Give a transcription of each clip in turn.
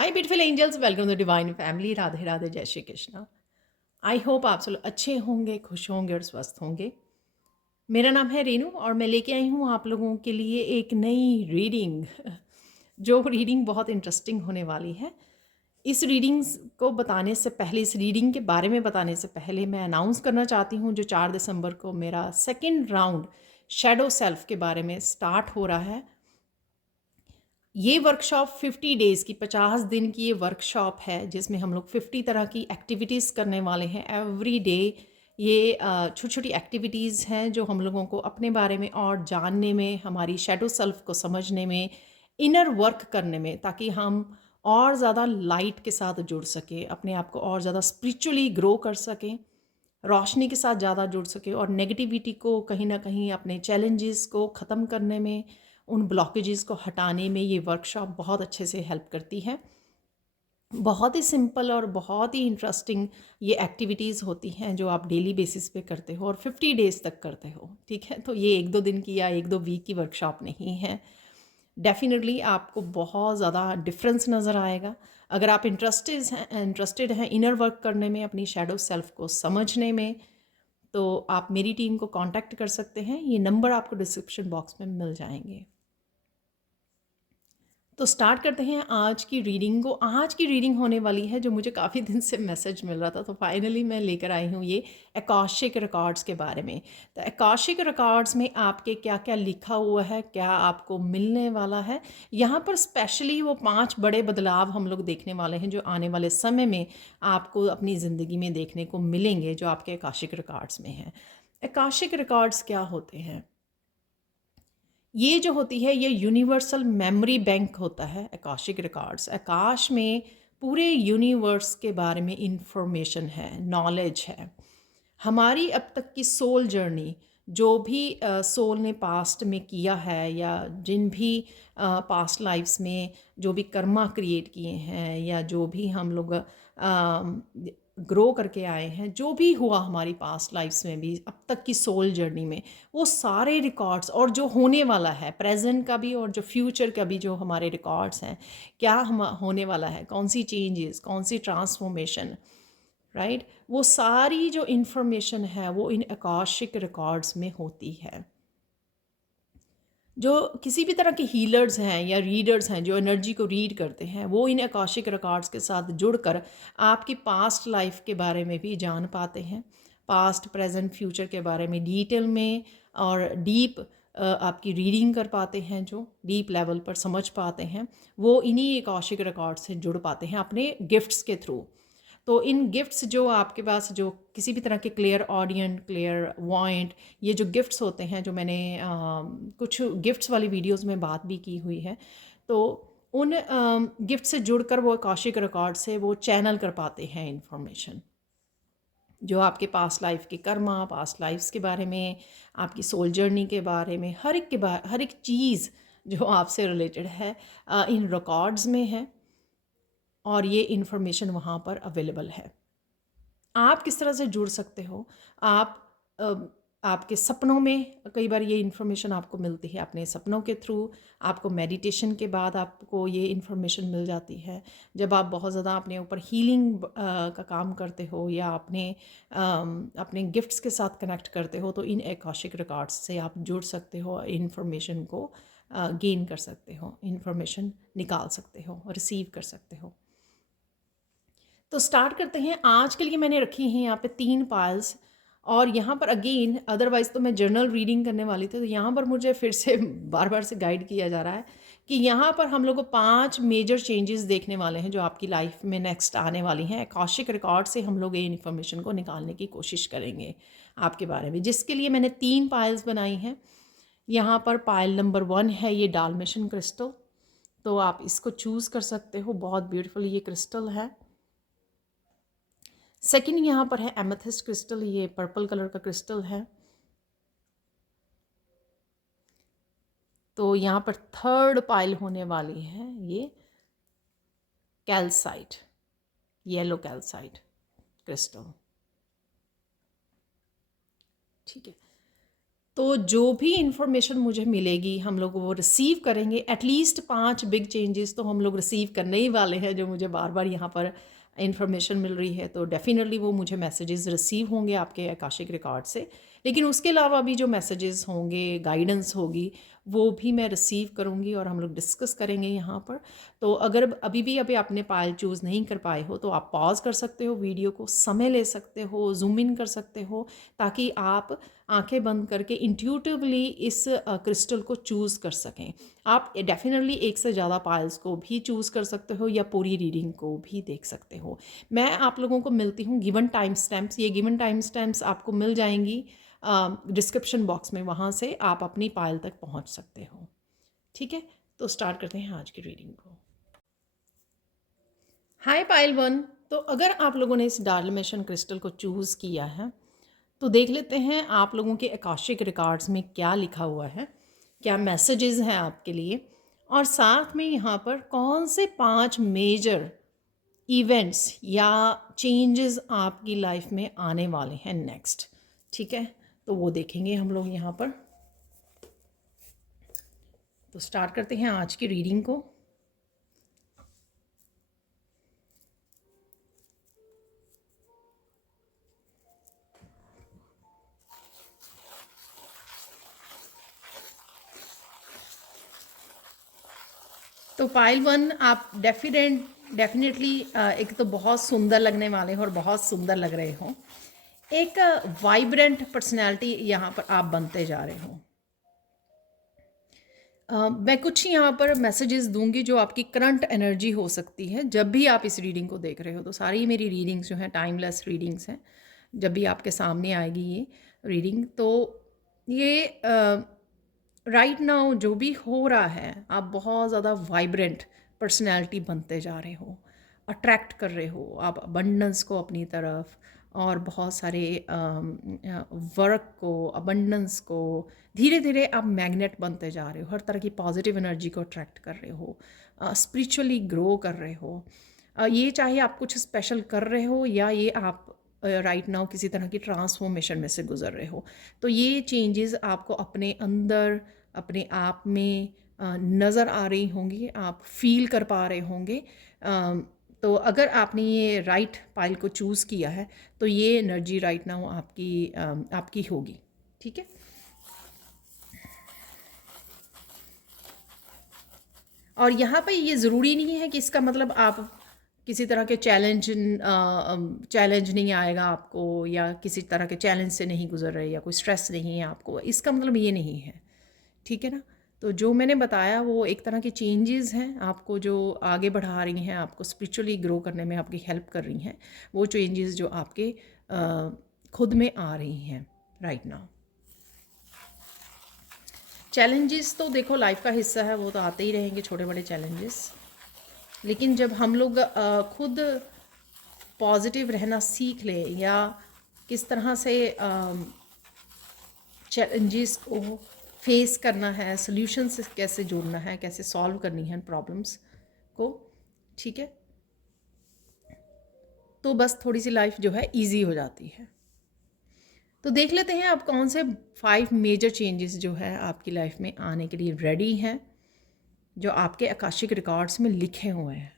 Hi beautiful angels, welcome to divine family. Radhe Radhe, जय Shri Krishna. I hope आप सब अच्छे होंगे, खुश होंगे और स्वस्थ होंगे। मेरा नाम है रेनू और मैं लेके आई हूँ आप लोगों के लिए एक नई रीडिंग जो रीडिंग बहुत इंटरेस्टिंग होने वाली है। इस रीडिंग्स को बताने से पहले, इस रीडिंग के बारे में बताने से पहले मैं अनाउंस करना चाहती हूँ जो 4 दिसंबर को मेरा सेकेंड राउंड शैडो सेल्फ के बारे में स्टार्ट हो रहा है। ये वर्कशॉप 50 डेज़ की, 50 दिन की ये वर्कशॉप है जिसमें हम लोग 50 तरह की एक्टिविटीज़ करने वाले हैं एवरी डे। ये छोटी छोटी एक्टिविटीज़ हैं जो हम लोगों को अपने बारे में और जानने में, हमारी शैडो सेल्फ को समझने में, इनर वर्क करने में, ताकि हम और ज़्यादा लाइट के साथ जुड़ सकें, अपने आप को और ज़्यादा स्पिरिचुअली ग्रो कर सकें, रोशनी के साथ ज़्यादा जुड़ सके और नेगेटिविटी को कहीं ना कहीं, अपने चैलेंजेस को ख़त्म करने में, उन ब्लॉकेजेस को हटाने में ये वर्कशॉप बहुत अच्छे से हेल्प करती है। बहुत ही सिंपल और बहुत ही इंटरेस्टिंग ये एक्टिविटीज़ होती हैं जो आप डेली बेसिस पे करते हो और 50 डेज़ तक करते हो। ठीक है, तो ये 1-2 दिन की या 1-2 वीक की वर्कशॉप नहीं है। डेफ़िनेटली आपको बहुत ज़्यादा डिफरेंस नज़र आएगा। अगर आप इंटरेस्टेड हैं इनर वर्क करने में, अपनी शैडो सेल्फ को समझने में, तो आप मेरी टीम को कांटेक्ट कर सकते हैं। ये नंबर आपको डिस्क्रिप्शन बॉक्स में मिल जाएंगे। तो स्टार्ट करते हैं आज की रीडिंग को। आज की रीडिंग होने वाली है जो मुझे काफ़ी दिन से मैसेज मिल रहा था, तो फाइनली मैं लेकर आई हूँ ये अकाशिक रिकॉर्ड्स के बारे में। तो अकाशिक रिकॉर्ड्स में आपके क्या क्या लिखा हुआ है, क्या आपको मिलने वाला है, यहाँ पर स्पेशली वो 5 बड़े बदलाव हम लोग देखने वाले हैं जो आने वाले समय में आपको अपनी ज़िंदगी में देखने को मिलेंगे, जो आपके अकाशिक रिकॉर्ड्स में हैं। अकाशिक रिकॉर्ड्स क्या होते हैं? ये जो होती है ये यूनिवर्सल मेमोरी बैंक होता है अकाशिक रिकॉर्ड्स। आकाश में पूरे यूनिवर्स के बारे में इंफॉर्मेशन है, नॉलेज है। हमारी अब तक की सोल जर्नी, जो भी सोल ने पास्ट में किया है, या जिन भी पास्ट लाइफ्स में जो भी कर्मा क्रिएट किए हैं, या जो भी हम लोग ग्रो करके आए हैं, जो भी हुआ हमारी पास्ट लाइफ्स में भी अब तक की सोल जर्नी में, वो सारे रिकॉर्ड्स और जो होने वाला है प्रेजेंट का भी और जो फ्यूचर का भी, जो हमारे रिकॉर्ड्स हैं, क्या हम होने वाला है, कौन सी चेंजेस, कौन सी ट्रांसफॉर्मेशन, राइट, वो सारी जो इन्फॉर्मेशन है वो इन अकाशिक रिकॉर्ड्स में होती है। जो किसी भी तरह के हीलर्स हैं या रीडर्स हैं जो एनर्जी को रीड करते हैं, वो इन अकाशिक रिकॉर्ड्स के साथ जुड़कर आपकी पास्ट लाइफ के बारे में भी जान पाते हैं। पास्ट, प्रेजेंट, फ्यूचर के बारे में डिटेल में और डीप आपकी रीडिंग कर पाते हैं, जो डीप लेवल पर समझ पाते हैं, वो इन्हीं अकाशिक रिकॉर्ड से जुड़ पाते हैं अपने गिफ्ट्स के थ्रू। तो इन गिफ्ट्स जो आपके पास, जो किसी भी तरह के क्लियर ऑडियंट, क्लियर वॉइंट, ये जो गिफ्ट्स होते हैं, जो मैंने कुछ गिफ्ट्स वाली वीडियोस में बात भी की हुई है, तो उन गिफ्ट से जुड़कर वो आकाशिक रिकॉर्ड से वो चैनल कर पाते हैं इंफॉर्मेशन, जो आपके पास्ट लाइफ के कर्मा, पास्ट लाइफ्स के बारे में, आपकी सोल जर्नी के बारे में, हर एक चीज़ जो आपसे रिलेटेड है इन रिकॉर्ड्स में है, और ये इन्फॉर्मेशन वहाँ पर अवेलेबल है। आप किस तरह से जुड़ सकते हो? आप अ, आपके सपनों में कई बार ये इन्फॉर्मेशन आपको मिलती है, अपने सपनों के थ्रू। आपको मेडिटेशन के बाद आपको ये इन्फॉर्मेशन मिल जाती है। जब आप बहुत ज़्यादा अपने ऊपर हीलिंग का काम करते हो, या अपने गिफ्ट्स के साथ कनेक्ट करते हो, तो इन अकाशिक रिकॉर्ड्स से आप जुड़ सकते हो, इन्फॉर्मेशन को गेन कर सकते हो, इन्फॉर्मेशन निकाल सकते हो, रिसीव कर सकते हो। तो स्टार्ट करते हैं। आज के लिए मैंने रखी हैं यहाँ पे 3 पाइल्स, और यहाँ पर अगेन, अदरवाइज़ तो मैं जर्नल रीडिंग करने वाली थी, तो यहाँ पर मुझे फिर से बार बार से गाइड किया जा रहा है कि यहाँ पर हम लोग को 5 मेजर चेंजेस देखने वाले हैं जो आपकी लाइफ में नेक्स्ट आने वाली हैं। अकाशिक रिकॉर्ड से हम लोग ये इन्फॉर्मेशन को निकालने की कोशिश करेंगे आपके बारे में, जिसके लिए मैंने 3 पाइल्स बनाई हैं। यहाँ पर पायल नंबर 1 है ये डालमेशन क्रिस्टल, तो आप इसको चूज़ कर सकते हो, बहुत ब्यूटीफुल ये क्रिस्टल है। सेकंड यहाँ पर है एमेथिस्ट क्रिस्टल, ये पर्पल कलर का क्रिस्टल है। तो यहाँ पर थर्ड पाइल होने वाली है ये कैल्साइट, येलो कैल्साइट क्रिस्टल। ठीक है, तो जो भी इंफॉर्मेशन मुझे मिलेगी हम लोग वो रिसीव करेंगे। एटलीस्ट 5 बिग चेंजेस तो हम लोग रिसीव करने ही वाले हैं, जो मुझे बार बार यहाँ पर इंफॉर्मेशन मिल रही है। तो डेफ़िनेटली वो मुझे मैसेजेस रिसीव होंगे आपके आकाशिक रिकॉर्ड से। लेकिन उसके अलावा भी जो मैसेजेस होंगे, गाइडेंस होगी, वो भी मैं रिसीव करूँगी और हम लोग डिस्कस करेंगे यहाँ पर। तो अगर अभी आपने पायल चूज़ नहीं कर पाए हो तो आप पॉज़ कर सकते हो, वीडियो को समय ले सकते हो, ज़ूम इन कर सकते हो, ताकि आप आंखें बंद करके इंट्यूटिवली इस क्रिस्टल को चूज़ कर सकें। आप डेफिनेटली एक से ज़्यादा पायल्स को भी चूज़ कर सकते हो या पूरी रीडिंग को भी देख सकते हो। मैं आप लोगों को मिलती हूँ गिवन टाइम स्टैम्प्स। ये गिवन टाइम स्टैम्प्स आपको मिल जाएंगी डिस्क्रिप्शन बॉक्स में, वहाँ से आप अपनी पायल तक पहुँच सकते हो। ठीक है, तो स्टार्ट करते हैं आज की रीडिंग को। हाय पायल वन। तो अगर आप लोगों ने इस डायमेंशन क्रिस्टल को चूज़ किया है तो देख लेते हैं आप लोगों के आकाशिक रिकॉर्ड्स में क्या लिखा हुआ है, क्या मैसेजेस हैं आपके लिए, और साथ में यहाँ पर कौन से 5 मेजर इवेंट्स या चेंजेस आपकी लाइफ में आने वाले हैं नेक्स्ट। ठीक है, तो वो देखेंगे हम लोग यहाँ पर। तो स्टार्ट करते हैं आज की रीडिंग को। तो पाइल वन, आप डेफिनेटली एक तो बहुत सुंदर लगने वाले हो और बहुत सुंदर लग रहे हो। एक वाइब्रेंट पर्सनैलिटी यहाँ पर आप बनते जा रहे हो। मैं कुछ यहाँ पर मैसेजेस दूंगी जो आपकी करंट एनर्जी हो सकती है जब भी आप इस रीडिंग को देख रहे हो। तो सारी मेरी रीडिंग्स जो हैं टाइमलेस रीडिंग्स हैं। जब भी आपके सामने आएगी ये रीडिंग, तो ये राइट नाउ जो भी हो रहा है, आप बहुत ज़्यादा वाइब्रेंट पर्सनैलिटी बनते जा रहे हो, अट्रैक्ट कर रहे हो आप अबंडेंस को अपनी तरफ, और बहुत सारे वर्क को, अबंडेंस को, धीरे धीरे आप मैग्नेट बनते जा रहे हो। हर तरह की पॉजिटिव एनर्जी को अट्रैक्ट कर रहे हो, स्पिरिचुअली ग्रो कर रहे हो। ये चाहे आप कुछ स्पेशल कर रहे हो या ये आप राइट नाउ किसी तरह की ट्रांसफॉर्मेशन में से गुजर रहे हो, तो ये चेंजेस आपको अपने अंदर, अपने आप में नज़र आ रही होंगी, आप फील कर पा रहे होंगे। तो अगर आपने ये राइट पाइल को चूज़ किया है तो ये एनर्जी राइट नाउ आपकी होगी। ठीक है, और यहाँ पे ये ज़रूरी नहीं है कि इसका मतलब आप किसी तरह के चैलेंज नहीं आएगा आपको, या किसी तरह के चैलेंज से नहीं गुजर रहे, या कोई स्ट्रेस नहीं है आपको, इसका मतलब ये नहीं है। ठीक है ना, तो जो मैंने बताया वो एक तरह की चेंजेस हैं आपको, जो आगे बढ़ा रही हैं, आपको स्पिरिचुअली ग्रो करने में आपकी हेल्प कर रही हैं। वो चेंजेस जो आपके खुद में आ रही हैं राइट नाउ। चैलेंजेस तो देखो लाइफ का हिस्सा है, वो तो आते ही रहेंगे, छोटे बड़े चैलेंजेस। लेकिन जब हम लोग खुद पॉजिटिव रहना सीख लें, या किस तरह से चैलेंजेस को फेस करना है, सोल्यूशन से कैसे जोड़ना है, कैसे सॉल्व करनी है प्रॉब्लम्स को, ठीक है, तो बस थोड़ी सी लाइफ जो है इजी हो जाती है। तो देख लेते हैं आप कौन से 5 मेजर चेंजेस जो है आपकी लाइफ में आने के लिए रेडी हैं, जो आपके आकाशिक रिकॉर्ड्स में लिखे हुए हैं।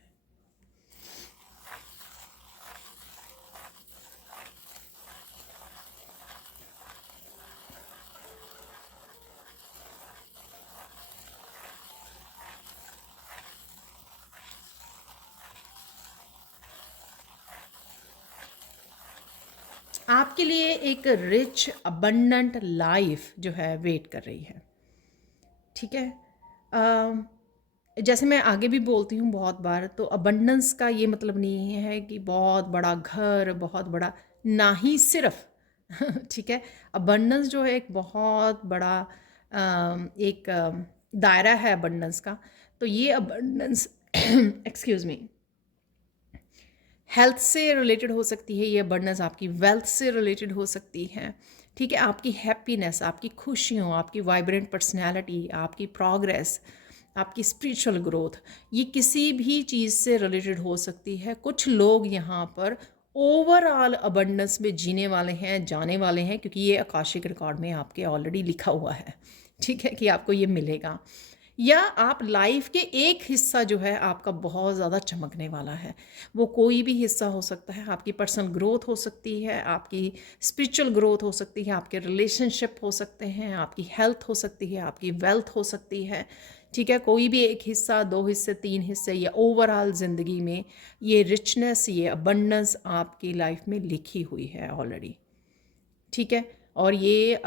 आपके लिए एक रिच अबंडेंट लाइफ जो है वेट कर रही है। ठीक है, जैसे मैं आगे भी बोलती हूँ बहुत बार, तो अबंडेंस का ये मतलब नहीं है कि बहुत बड़ा घर, बहुत बड़ा, ना ही सिर्फ ठीक है, अबंडेंस जो है एक बहुत बड़ा एक दायरा है अबंडेंस का। तो ये अबंडेंस एक्सक्यूज़ मी, हेल्थ से रिलेटेड हो सकती है, ये अबंडेंस आपकी वेल्थ से रिलेटेड हो सकती है। ठीक है, आपकी हैप्पीनेस, आपकी खुशियों, आपकी वाइब्रेंट पर्सनैलिटी, आपकी प्रोग्रेस, आपकी स्पिरिचुअल ग्रोथ, ये किसी भी चीज़ से रिलेटेड हो सकती है। कुछ लोग यहाँ पर ओवरऑल अबंडेंस में जीने वाले हैं, जाने वाले हैं, क्योंकि ये आकाशिक रिकॉर्ड में आपके ऑलरेडी लिखा हुआ है, ठीक है, कि आपको ये मिलेगा। या आप लाइफ के एक हिस्सा जो है आपका बहुत ज़्यादा चमकने वाला है। वो कोई भी हिस्सा हो सकता है, आपकी पर्सनल ग्रोथ हो सकती है, आपकी स्पिरिचुअल ग्रोथ हो सकती है, आपके रिलेशनशिप हो सकते हैं, आपकी हेल्थ हो सकती है, आपकी वेल्थ हो सकती है, ठीक है। कोई भी एक हिस्सा, दो हिस्से, तीन हिस्से, या ओवरऑल ज़िंदगी में ये रिचनेस, ये अबंडेंस आपकी लाइफ में लिखी हुई है ऑलरेडी, ठीक है। और ये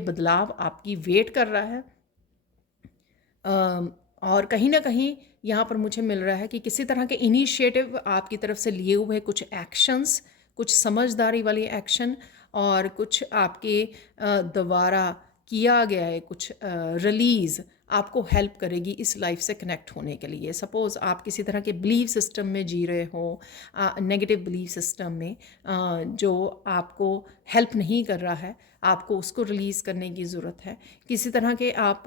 बदलाव आपकी वेट कर रहा है। और कहीं ना कहीं यहाँ पर मुझे मिल रहा है कि किसी तरह के इनिशिएटिव आपकी तरफ से लिए हुए कुछ एक्शंस, कुछ समझदारी वाली एक्शन, और कुछ आपके द्वारा किया गया है कुछ रिलीज़ आपको हेल्प करेगी इस लाइफ से कनेक्ट होने के लिए। सपोज़ आप किसी तरह के बिलीफ सिस्टम में जी रहे हो, नेगेटिव बिलीफ सिस्टम में, जो आपको हेल्प नहीं कर रहा है, आपको उसको रिलीज़ करने की ज़रूरत है। किसी तरह के आप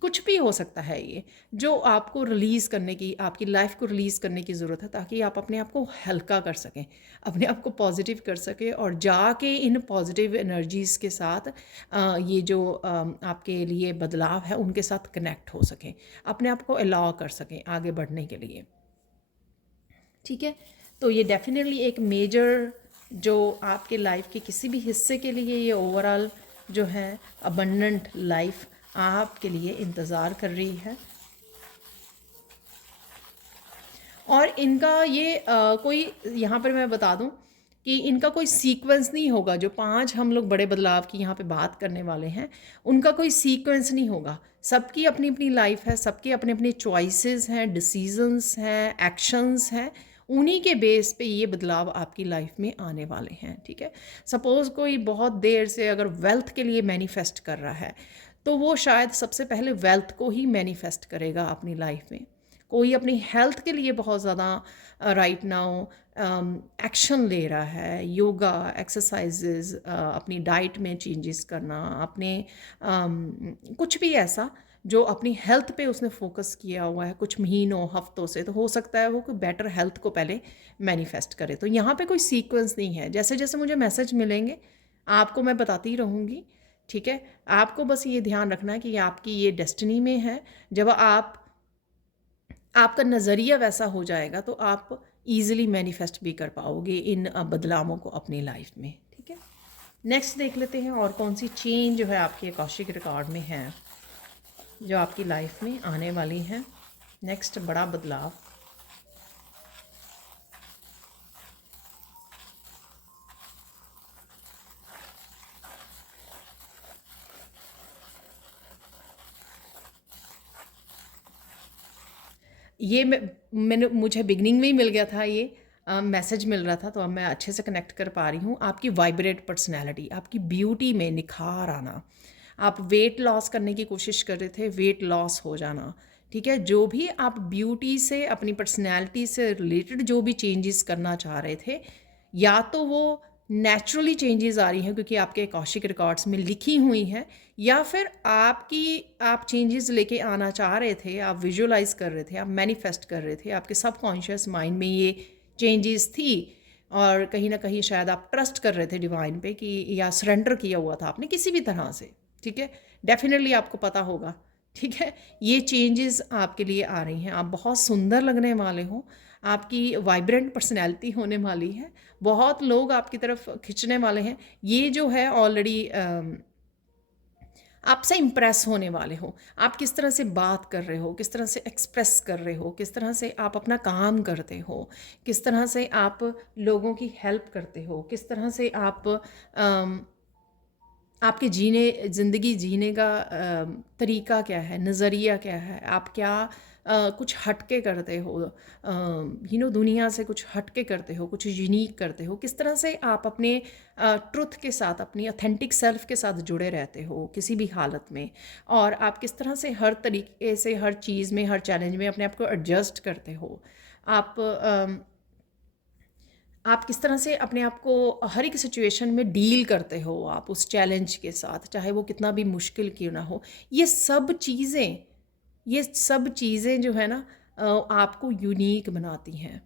कुछ भी हो सकता है ये, जो आपको रिलीज़ करने की, आपकी लाइफ को रिलीज़ करने की ज़रूरत है, ताकि आप अपने आप को हल्का कर सकें, अपने आप को पॉजिटिव कर सकें, और जाके इन पॉजिटिव एनर्जीज़ के साथ ये जो आपके लिए बदलाव है उनके साथ कनेक्ट हो सकें, अपने आप को अलाउ कर सकें आगे बढ़ने के लिए, ठीक है। तो ये डेफिनेटली एक मेजर, जो आपके लाइफ के किसी भी हिस्से के लिए ये ओवरऑल जो है अबंडेंट लाइफ आपके लिए इंतज़ार कर रही है। और इनका ये कोई, यहाँ पर मैं बता दूँ कि इनका कोई सीक्वेंस नहीं होगा। जो 5 हम लोग बड़े बदलाव की यहाँ पे बात करने वाले हैं, उनका कोई सीक्वेंस नहीं होगा। सबकी अपनी अपनी लाइफ है, सबके अपने अपने चॉइसेस हैं, डिसीजंस हैं, एक्शंस हैं, उन्हीं के बेस पे ये बदलाव आपकी लाइफ में आने वाले हैं, ठीक है। सपोज़ कोई बहुत देर से अगर वेल्थ के लिए मैनिफेस्ट कर रहा है, तो वो शायद सबसे पहले वेल्थ को ही मैनिफेस्ट करेगा अपनी लाइफ में। कोई अपनी हेल्थ के लिए बहुत ज़्यादा राइट नाउ एक्शन ले रहा है, योगा, एक्सरसाइजेज, अपनी डाइट में चेंजेस करना, अपने कुछ भी ऐसा जो अपनी हेल्थ पे उसने फोकस किया हुआ है कुछ महीनों, हफ्तों से, तो हो सकता है वो कोई बेटर हेल्थ को पहले मैनिफेस्ट करे। तो यहाँ पे कोई सीक्वेंस नहीं है, जैसे जैसे मुझे मैसेज मिलेंगे आपको मैं बताती रहूँगी, ठीक है। आपको बस ये ध्यान रखना है कि ये आपकी ये डेस्टिनी में है। जब आपका नज़रिया वैसा हो जाएगा तो आप इजीली मैनिफेस्ट भी कर पाओगे इन बदलावों को अपनी लाइफ में, ठीक है। नेक्स्ट देख लेते हैं और कौन सी चेंज जो है आपके आकाशिक रिकॉर्ड में है, जो आपकी लाइफ में आने वाली है। नेक्स्ट बड़ा बदलाव, ये मुझे बिगनिंग में ही मिल गया था, ये मैसेज मिल रहा था, तो अब मैं अच्छे से कनेक्ट कर पा रही हूँ। आपकी वाइब्रेट पर्सनैलिटी, आपकी ब्यूटी में निखार आना। आप वेट लॉस करने की कोशिश कर रहे थे, वेट लॉस हो जाना, ठीक है। जो भी आप ब्यूटी से, अपनी पर्सनैलिटी से रिलेटेड जो भी चेंजेस करना चाह रहे थे, या तो वो नेचुरली चेंजेस आ रही हैं क्योंकि आपके आकाशिक रिकॉर्ड्स में लिखी हुई हैं, या फिर आप चेंजेस लेके आना चाह रहे थे, आप विजुअलाइज कर रहे थे, आप मैनिफेस्ट कर रहे थे, आपके सबकॉन्शियस माइंड में ये चेंजेस थी, और कहीं ना कहीं शायद आप ट्रस्ट कर रहे थे डिवाइन पे, कि या सरेंडर किया हुआ था आपने किसी भी तरह से, ठीक है। डेफिनेटली आपको पता होगा, ठीक है। ये चेंजेस आपके लिए आ रही हैं, आप बहुत सुंदर लगने वाले हो, आपकी वाइब्रेंट पर्सनैलिटी होने वाली है, बहुत लोग आपकी तरफ खिंचने वाले हैं। ये जो है ऑलरेडी आपसे इम्प्रेस होने वाले हो, आप किस तरह से बात कर रहे हो, किस तरह से एक्सप्रेस कर रहे हो, किस तरह से आप अपना काम करते हो, किस तरह से आप लोगों की हेल्प करते हो, किस तरह से आपके ज़िंदगी जीने का तरीका क्या है, नज़रिया क्या है, आप क्या कुछ हटके करते हो, दुनिया से कुछ हटके करते हो, कुछ यूनिक करते हो, किस तरह से आप अपने ट्रुथ के साथ, अपनी ऑथेंटिक सेल्फ के साथ जुड़े रहते हो किसी भी हालत में, और आप किस तरह से हर तरीके से, हर चीज़ में, हर चैलेंज में अपने आप को एडजस्ट करते हो, आप किस तरह से अपने आप को हर एक सिचुएशन में डील करते हो, आप उस चैलेंज के साथ, चाहे वो कितना भी मुश्किल क्यों ना हो। ये सब चीज़ें जो है ना, आपको यूनिक बनाती हैं,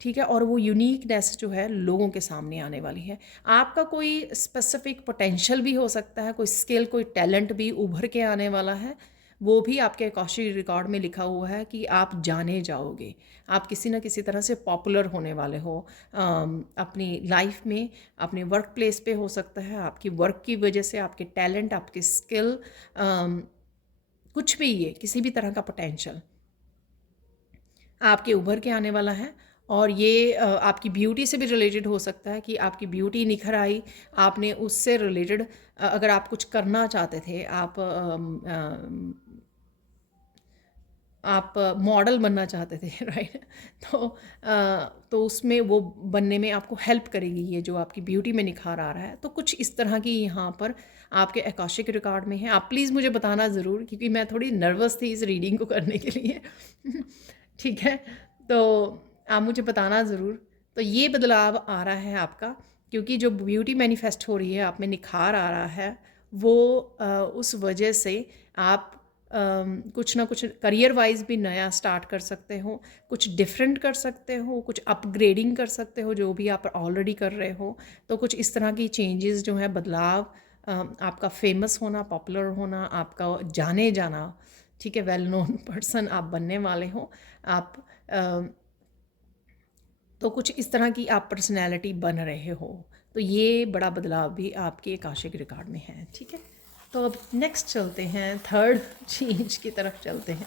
ठीक है, और वो यूनिकनेस जो है लोगों के सामने आने वाली है। आपका कोई स्पेसिफिक पोटेंशियल भी हो सकता है, कोई स्किल, कोई टैलेंट भी उभर के आने वाला है। वो भी आपके आकाशीय रिकॉर्ड में लिखा हुआ है कि आप जाने जाओगे, आप किसी न किसी तरह से पॉपुलर होने वाले हो अपनी लाइफ में, अपने वर्क प्लेस पे हो सकता है, आपकी वर्क की वजह से, आपके टैलेंट, आपकी स्किल, कुछ भी, ये किसी भी तरह का पोटेंशियल आपके उभर के आने वाला है। और ये आपकी ब्यूटी से भी रिलेटेड हो सकता है कि आपकी ब्यूटी निखर आई, आपने उससे रिलेटेड अगर आप कुछ करना चाहते थे, आप मॉडल बनना चाहते थे राइट, तो उसमें वो बनने में आपको हेल्प करेगी ये जो आपकी ब्यूटी में निखार आ रहा है। तो कुछ इस तरह की यहाँ पर आपके आकाशिक रिकॉर्ड में है। आप प्लीज़ मुझे बताना ज़रूर, क्योंकि मैं थोड़ी नर्वस थी इस रीडिंग को करने के लिए ठीक है, तो आप मुझे बताना ज़रूर। तो ये बदलाव आ रहा है आपका, क्योंकि जो ब्यूटी मैनिफेस्ट हो रही है, आप में निखार आ रहा है, वो उस वजह से आप कुछ ना कुछ करियर वाइज भी नया स्टार्ट कर सकते हो, कुछ डिफरेंट कर सकते हो, कुछ अपग्रेडिंग कर सकते हो जो भी आप ऑलरेडी कर रहे हो। तो कुछ इस तरह की चेंजेस जो है, बदलाव, आपका फेमस होना, पॉपुलर होना, आपका जाने जाना, ठीक है, वेल नोन पर्सन आप बनने वाले हो आप। तो कुछ इस तरह की आप पर्सनैलिटी बन रहे हो। तो ये बड़ा बदलाव भी आपके आकाशिक रिकॉर्ड में है। ठीक है, तो अब नेक्स्ट चलते हैं, थर्ड चेंज की तरफ चलते हैं।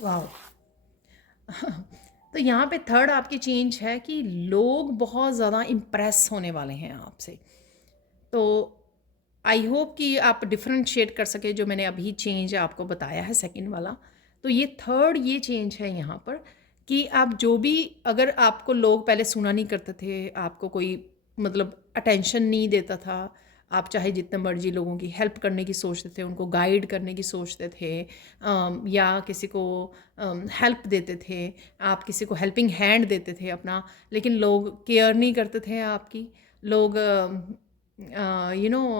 वाह तो यहाँ पे थर्ड आपकी चेंज है कि लोग बहुत ज़्यादा इम्प्रेस होने वाले हैं आपसे। तो आई होप कि आप डिफ्रेंशिएट कर सके जो मैंने अभी चेंज आपको बताया है सेकंड वाला। तो ये थर्ड ये चेंज है यहाँ पर कि आप जो भी, अगर आपको लोग पहले सुना नहीं करते थे, आपको कोई मतलब अटेंशन नहीं देता था, आप चाहे जितने मर्जी लोगों की हेल्प करने की सोचते थे, उनको गाइड करने की सोचते थे, या किसी को हेल्प देते थे, आप किसी को हेल्पिंग हैंड देते थे अपना, लेकिन लोग केयर नहीं करते थे आपकी। लोग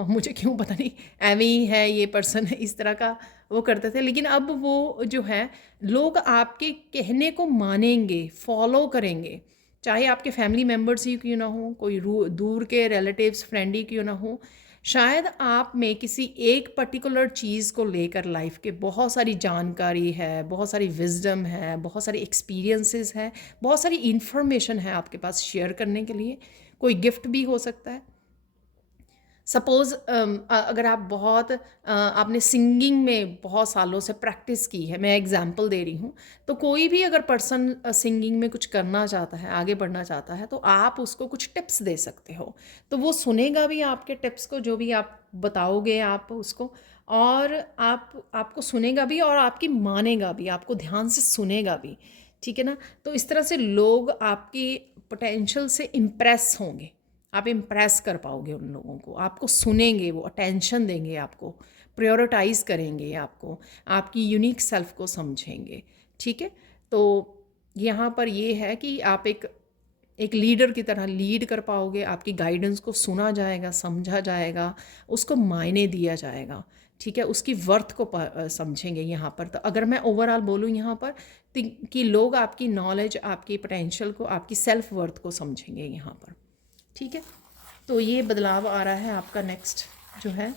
मुझे क्यों पता नहीं एवे ही है ये पर्सन, इस तरह का वो करते थे। लेकिन अब वो जो है, लोग आपके कहने को मानेंगे, फॉलो करेंगे, चाहे आपके फैमिली मेम्बर्स ही क्यों ना हो, कोई दूर के रिलेटिव्स, फ्रेंड ही क्यों ना हो। शायद आप में किसी एक पर्टिकुलर चीज़ को लेकर लाइफ के बहुत सारी जानकारी है, बहुत सारी विजडम है, बहुत सारी एक्सपीरियंसेस है, बहुत सारी इंफॉर्मेशन है आपके पास शेयर करने के लिए। कोई गिफ्ट भी हो सकता है। सपोज़ अगर आप बहुत आपने सिंगिंग में बहुत सालों से प्रैक्टिस की है, मैं एग्जांपल दे रही हूँ, तो कोई भी अगर पर्सन सिंगिंग में कुछ करना चाहता है, आगे बढ़ना चाहता है, तो आप उसको कुछ टिप्स दे सकते हो। तो वो सुनेगा भी आपके टिप्स को, जो भी आप बताओगे आप उसको, और आपको सुनेगा भी और आपकी मानेगा भी, आपको ध्यान से सुनेगा भी। ठीक है ना, तो इस तरह से लोग आपकी पोटेंशियल से इम्प्रेस होंगे, आप इम्प्रेस कर पाओगे उन लोगों को, आपको सुनेंगे, वो अटेंशन देंगे, आपको प्रायोरिटाइज करेंगे, आपको आपकी यूनिक सेल्फ को समझेंगे। ठीक है, तो यहाँ पर ये है कि आप एक लीडर की तरह लीड कर पाओगे, आपकी गाइडेंस को सुना जाएगा, समझा जाएगा, उसको मायने दिया जाएगा। ठीक है, उसकी वर्थ को समझेंगे यहाँ पर। तो अगर मैं ओवरऑल बोलूँ यहाँ पर कि लोग आपकी नॉलेज, आपकी पोटेंशियल को, आपकी सेल्फ वर्थ को समझेंगे यहाँ पर। ठीक है, तो ये बदलाव आ रहा है आपका नेक्स्ट जो है।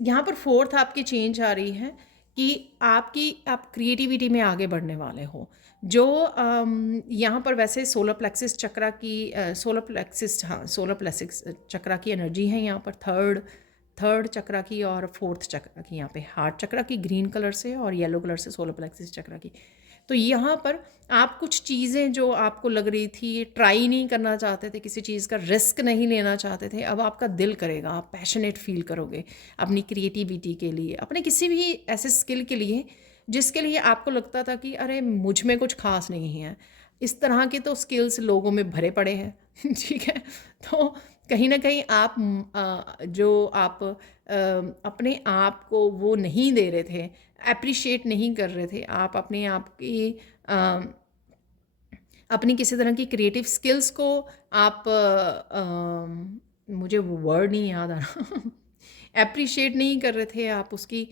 यहाँ पर फोर्थ आपकी चेंज आ रही है कि आप क्रिएटिविटी में आगे बढ़ने वाले हो। जो यहाँ पर वैसे सोलर प्लेक्सिस चक्रा की सोलर प्लेक्सिस चक्रा की एनर्जी है यहाँ पर, थर्ड चक्रा की और फोर्थ चक्रा की, यहाँ पे हार्ट चक्रा की ग्रीन कलर से और येलो कलर से सोलर प्लेक्सिस चक्रा की। तो यहाँ पर आप कुछ चीज़ें जो आपको लग रही थी, ट्राई नहीं करना चाहते थे, किसी चीज़ का रिस्क नहीं लेना चाहते थे, अब आपका दिल करेगा, आप पैशनेट फील करोगे अपनी क्रिएटिविटी के लिए, अपने किसी भी ऐसे स्किल के लिए जिसके लिए आपको लगता था कि अरे मुझ में कुछ खास नहीं है। इस तरह के तो स्किल्स लोगों में भरे पड़े हैं ठीक है। तो कहीं ना कहीं आप जो आप अपने आप को वो नहीं दे रहे थे, अप्रिशिएट नहीं कर रहे थे, आप अपने आप की अपनी किसी तरह की क्रिएटिव स्किल्स को आप मुझे वो वर्ड नहीं याद आ रहा अप्रिशिएट नहीं कर रहे थे आप उसकी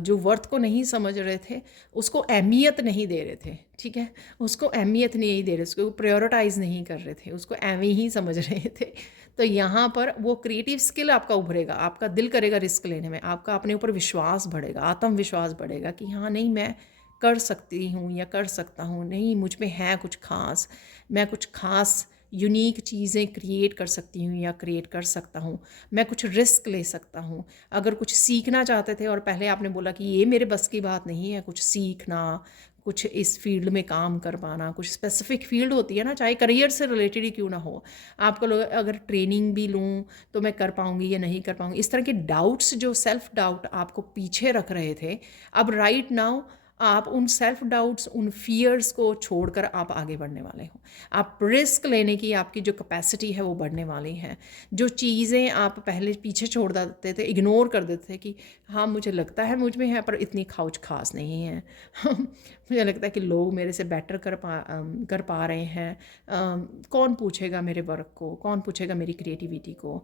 जो वर्थ को नहीं समझ रहे थे, उसको अहमियत नहीं दे रहे थे, ठीक है, उसको अहमियत नहीं दे रहे, उसको प्रायोरिटाइज नहीं कर रहे थे, उसको एवं ही समझ रहे थे। तो यहाँ पर वो क्रिएटिव स्किल आपका उभरेगा, आपका दिल करेगा रिस्क लेने में, आपका अपने ऊपर विश्वास बढ़ेगा, आत्मविश्वास बढ़ेगा कि हाँ नहीं मैं कर सकती हूँ या कर सकता हूँ, नहीं मुझ में है कुछ खास, मैं कुछ खास यूनिक चीज़ें क्रिएट कर सकती हूँ या क्रिएट कर सकता हूँ, मैं कुछ रिस्क ले सकता हूँ। अगर कुछ सीखना चाहते थे और पहले आपने बोला कि ये मेरे बस की बात नहीं है, कुछ सीखना, कुछ इस फील्ड में काम कर पाना, कुछ स्पेसिफिक फील्ड होती है ना, चाहे करियर से रिलेटेड ही क्यों ना हो, आपको अगर ट्रेनिंग भी लूँ तो मैं कर पाऊँगी या नहीं कर पाऊँगी, इस तरह के डाउट्स जो सेल्फ डाउट आपको पीछे रख रहे थे, अब राइट नाउ आप उन सेल्फ डाउट्स, उन फियर्स को छोड़कर आप आगे बढ़ने वाले हो। आप रिस्क लेने की आपकी जो कैपेसिटी है वो बढ़ने वाली है। जो चीज़ें आप पहले पीछे छोड़ देते थे, इग्नोर कर देते थे कि हाँ मुझे लगता है मुझ में है पर इतनी खास नहीं है मुझे लगता है कि लोग मेरे से बेटर कर पा रहे हैं, कौन पूछेगा मेरे वर्क को, कौन पूछेगा मेरी क्रिएटिविटी को,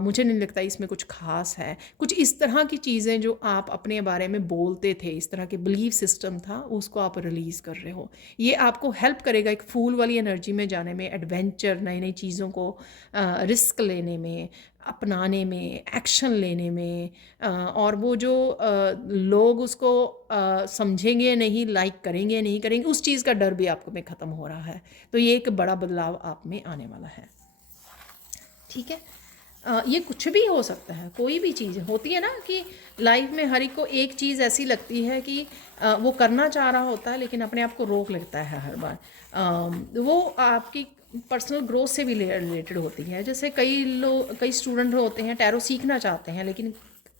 मुझे नहीं लगता इसमें कुछ खास है। कुछ इस तरह की चीज़ें जो आप अपने बारे में बोलते थे, इस तरह के बिलीफ सिस्टम था, उसको आप रिलीज़ कर रहे हो। ये आपको हेल्प करेगा एक फूल वाली एनर्जी में जाने में, एडवेंचर, नई नई चीज़ों को रिस्क लेने में, अपनाने में, एक्शन लेने में, और वो जो लोग उसको समझेंगे नहीं, लाइक करेंगे नहीं करेंगे, उस चीज़ का डर भी आपको में ख़त्म हो रहा है। तो ये एक बड़ा बदलाव आप में आने वाला है, ठीक है। ये कुछ भी हो सकता है, कोई भी चीज़ होती है ना कि लाइफ में हर एक को एक चीज़ ऐसी लगती है कि वो करना चाह रहा होता है लेकिन अपने आप को रोक लगता है हर बार। वो आपकी पर्सनल ग्रोथ से भी रिलेटेड होती है। जैसे कई स्टूडेंट होते हैं, टैरो सीखना चाहते हैं लेकिन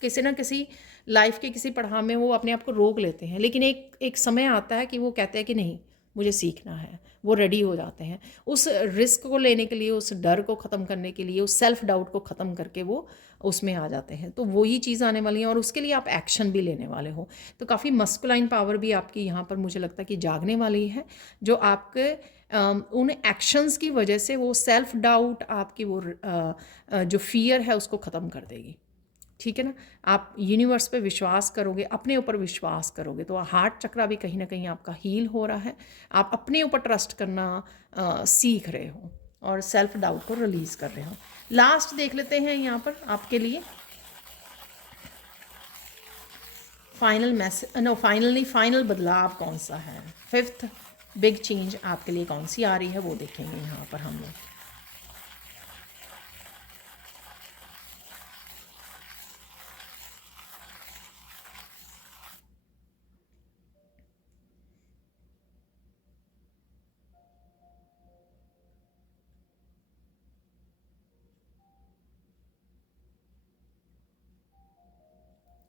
किसी ना किसी लाइफ के किसी पड़ाव में वो अपने आप को रोक लेते हैं, लेकिन एक समय आता है कि वो कहते हैं कि नहीं मुझे सीखना है, वो रेडी हो जाते हैं उस रिस्क को लेने के लिए, उस डर को ख़त्म करने के लिए, उस सेल्फ डाउट को ख़त्म करके वो उसमें आ जाते हैं। तो वही चीज़ आने वाली है और उसके लिए आप एक्शन भी लेने वाले हो। तो काफ़ी मस्कुलाइन पावर भी आपकी यहाँ पर मुझे लगता है कि जागने वाली है, जो आपके उन एक्शंस की वजह से वो सेल्फ डाउट, आपकी वो जो फियर है उसको ख़त्म कर देगी, ठीक है ना। आप यूनिवर्स पे विश्वास करोगे, अपने ऊपर विश्वास करोगे, तो हार्ट चक्रा भी कहीं ना कहीं आपका हील हो रहा है। आप अपने ऊपर ट्रस्ट करना सीख रहे हो और सेल्फ डाउट को रिलीज़ कर रहे हो। लास्ट देख लेते हैं यहाँ पर आपके लिए फाइनल बदलाव कौन सा है, फिफ्थ बिग चेंज आपके लिए कौन सी आ रही है वो देखेंगे यहाँ पर हम लोग।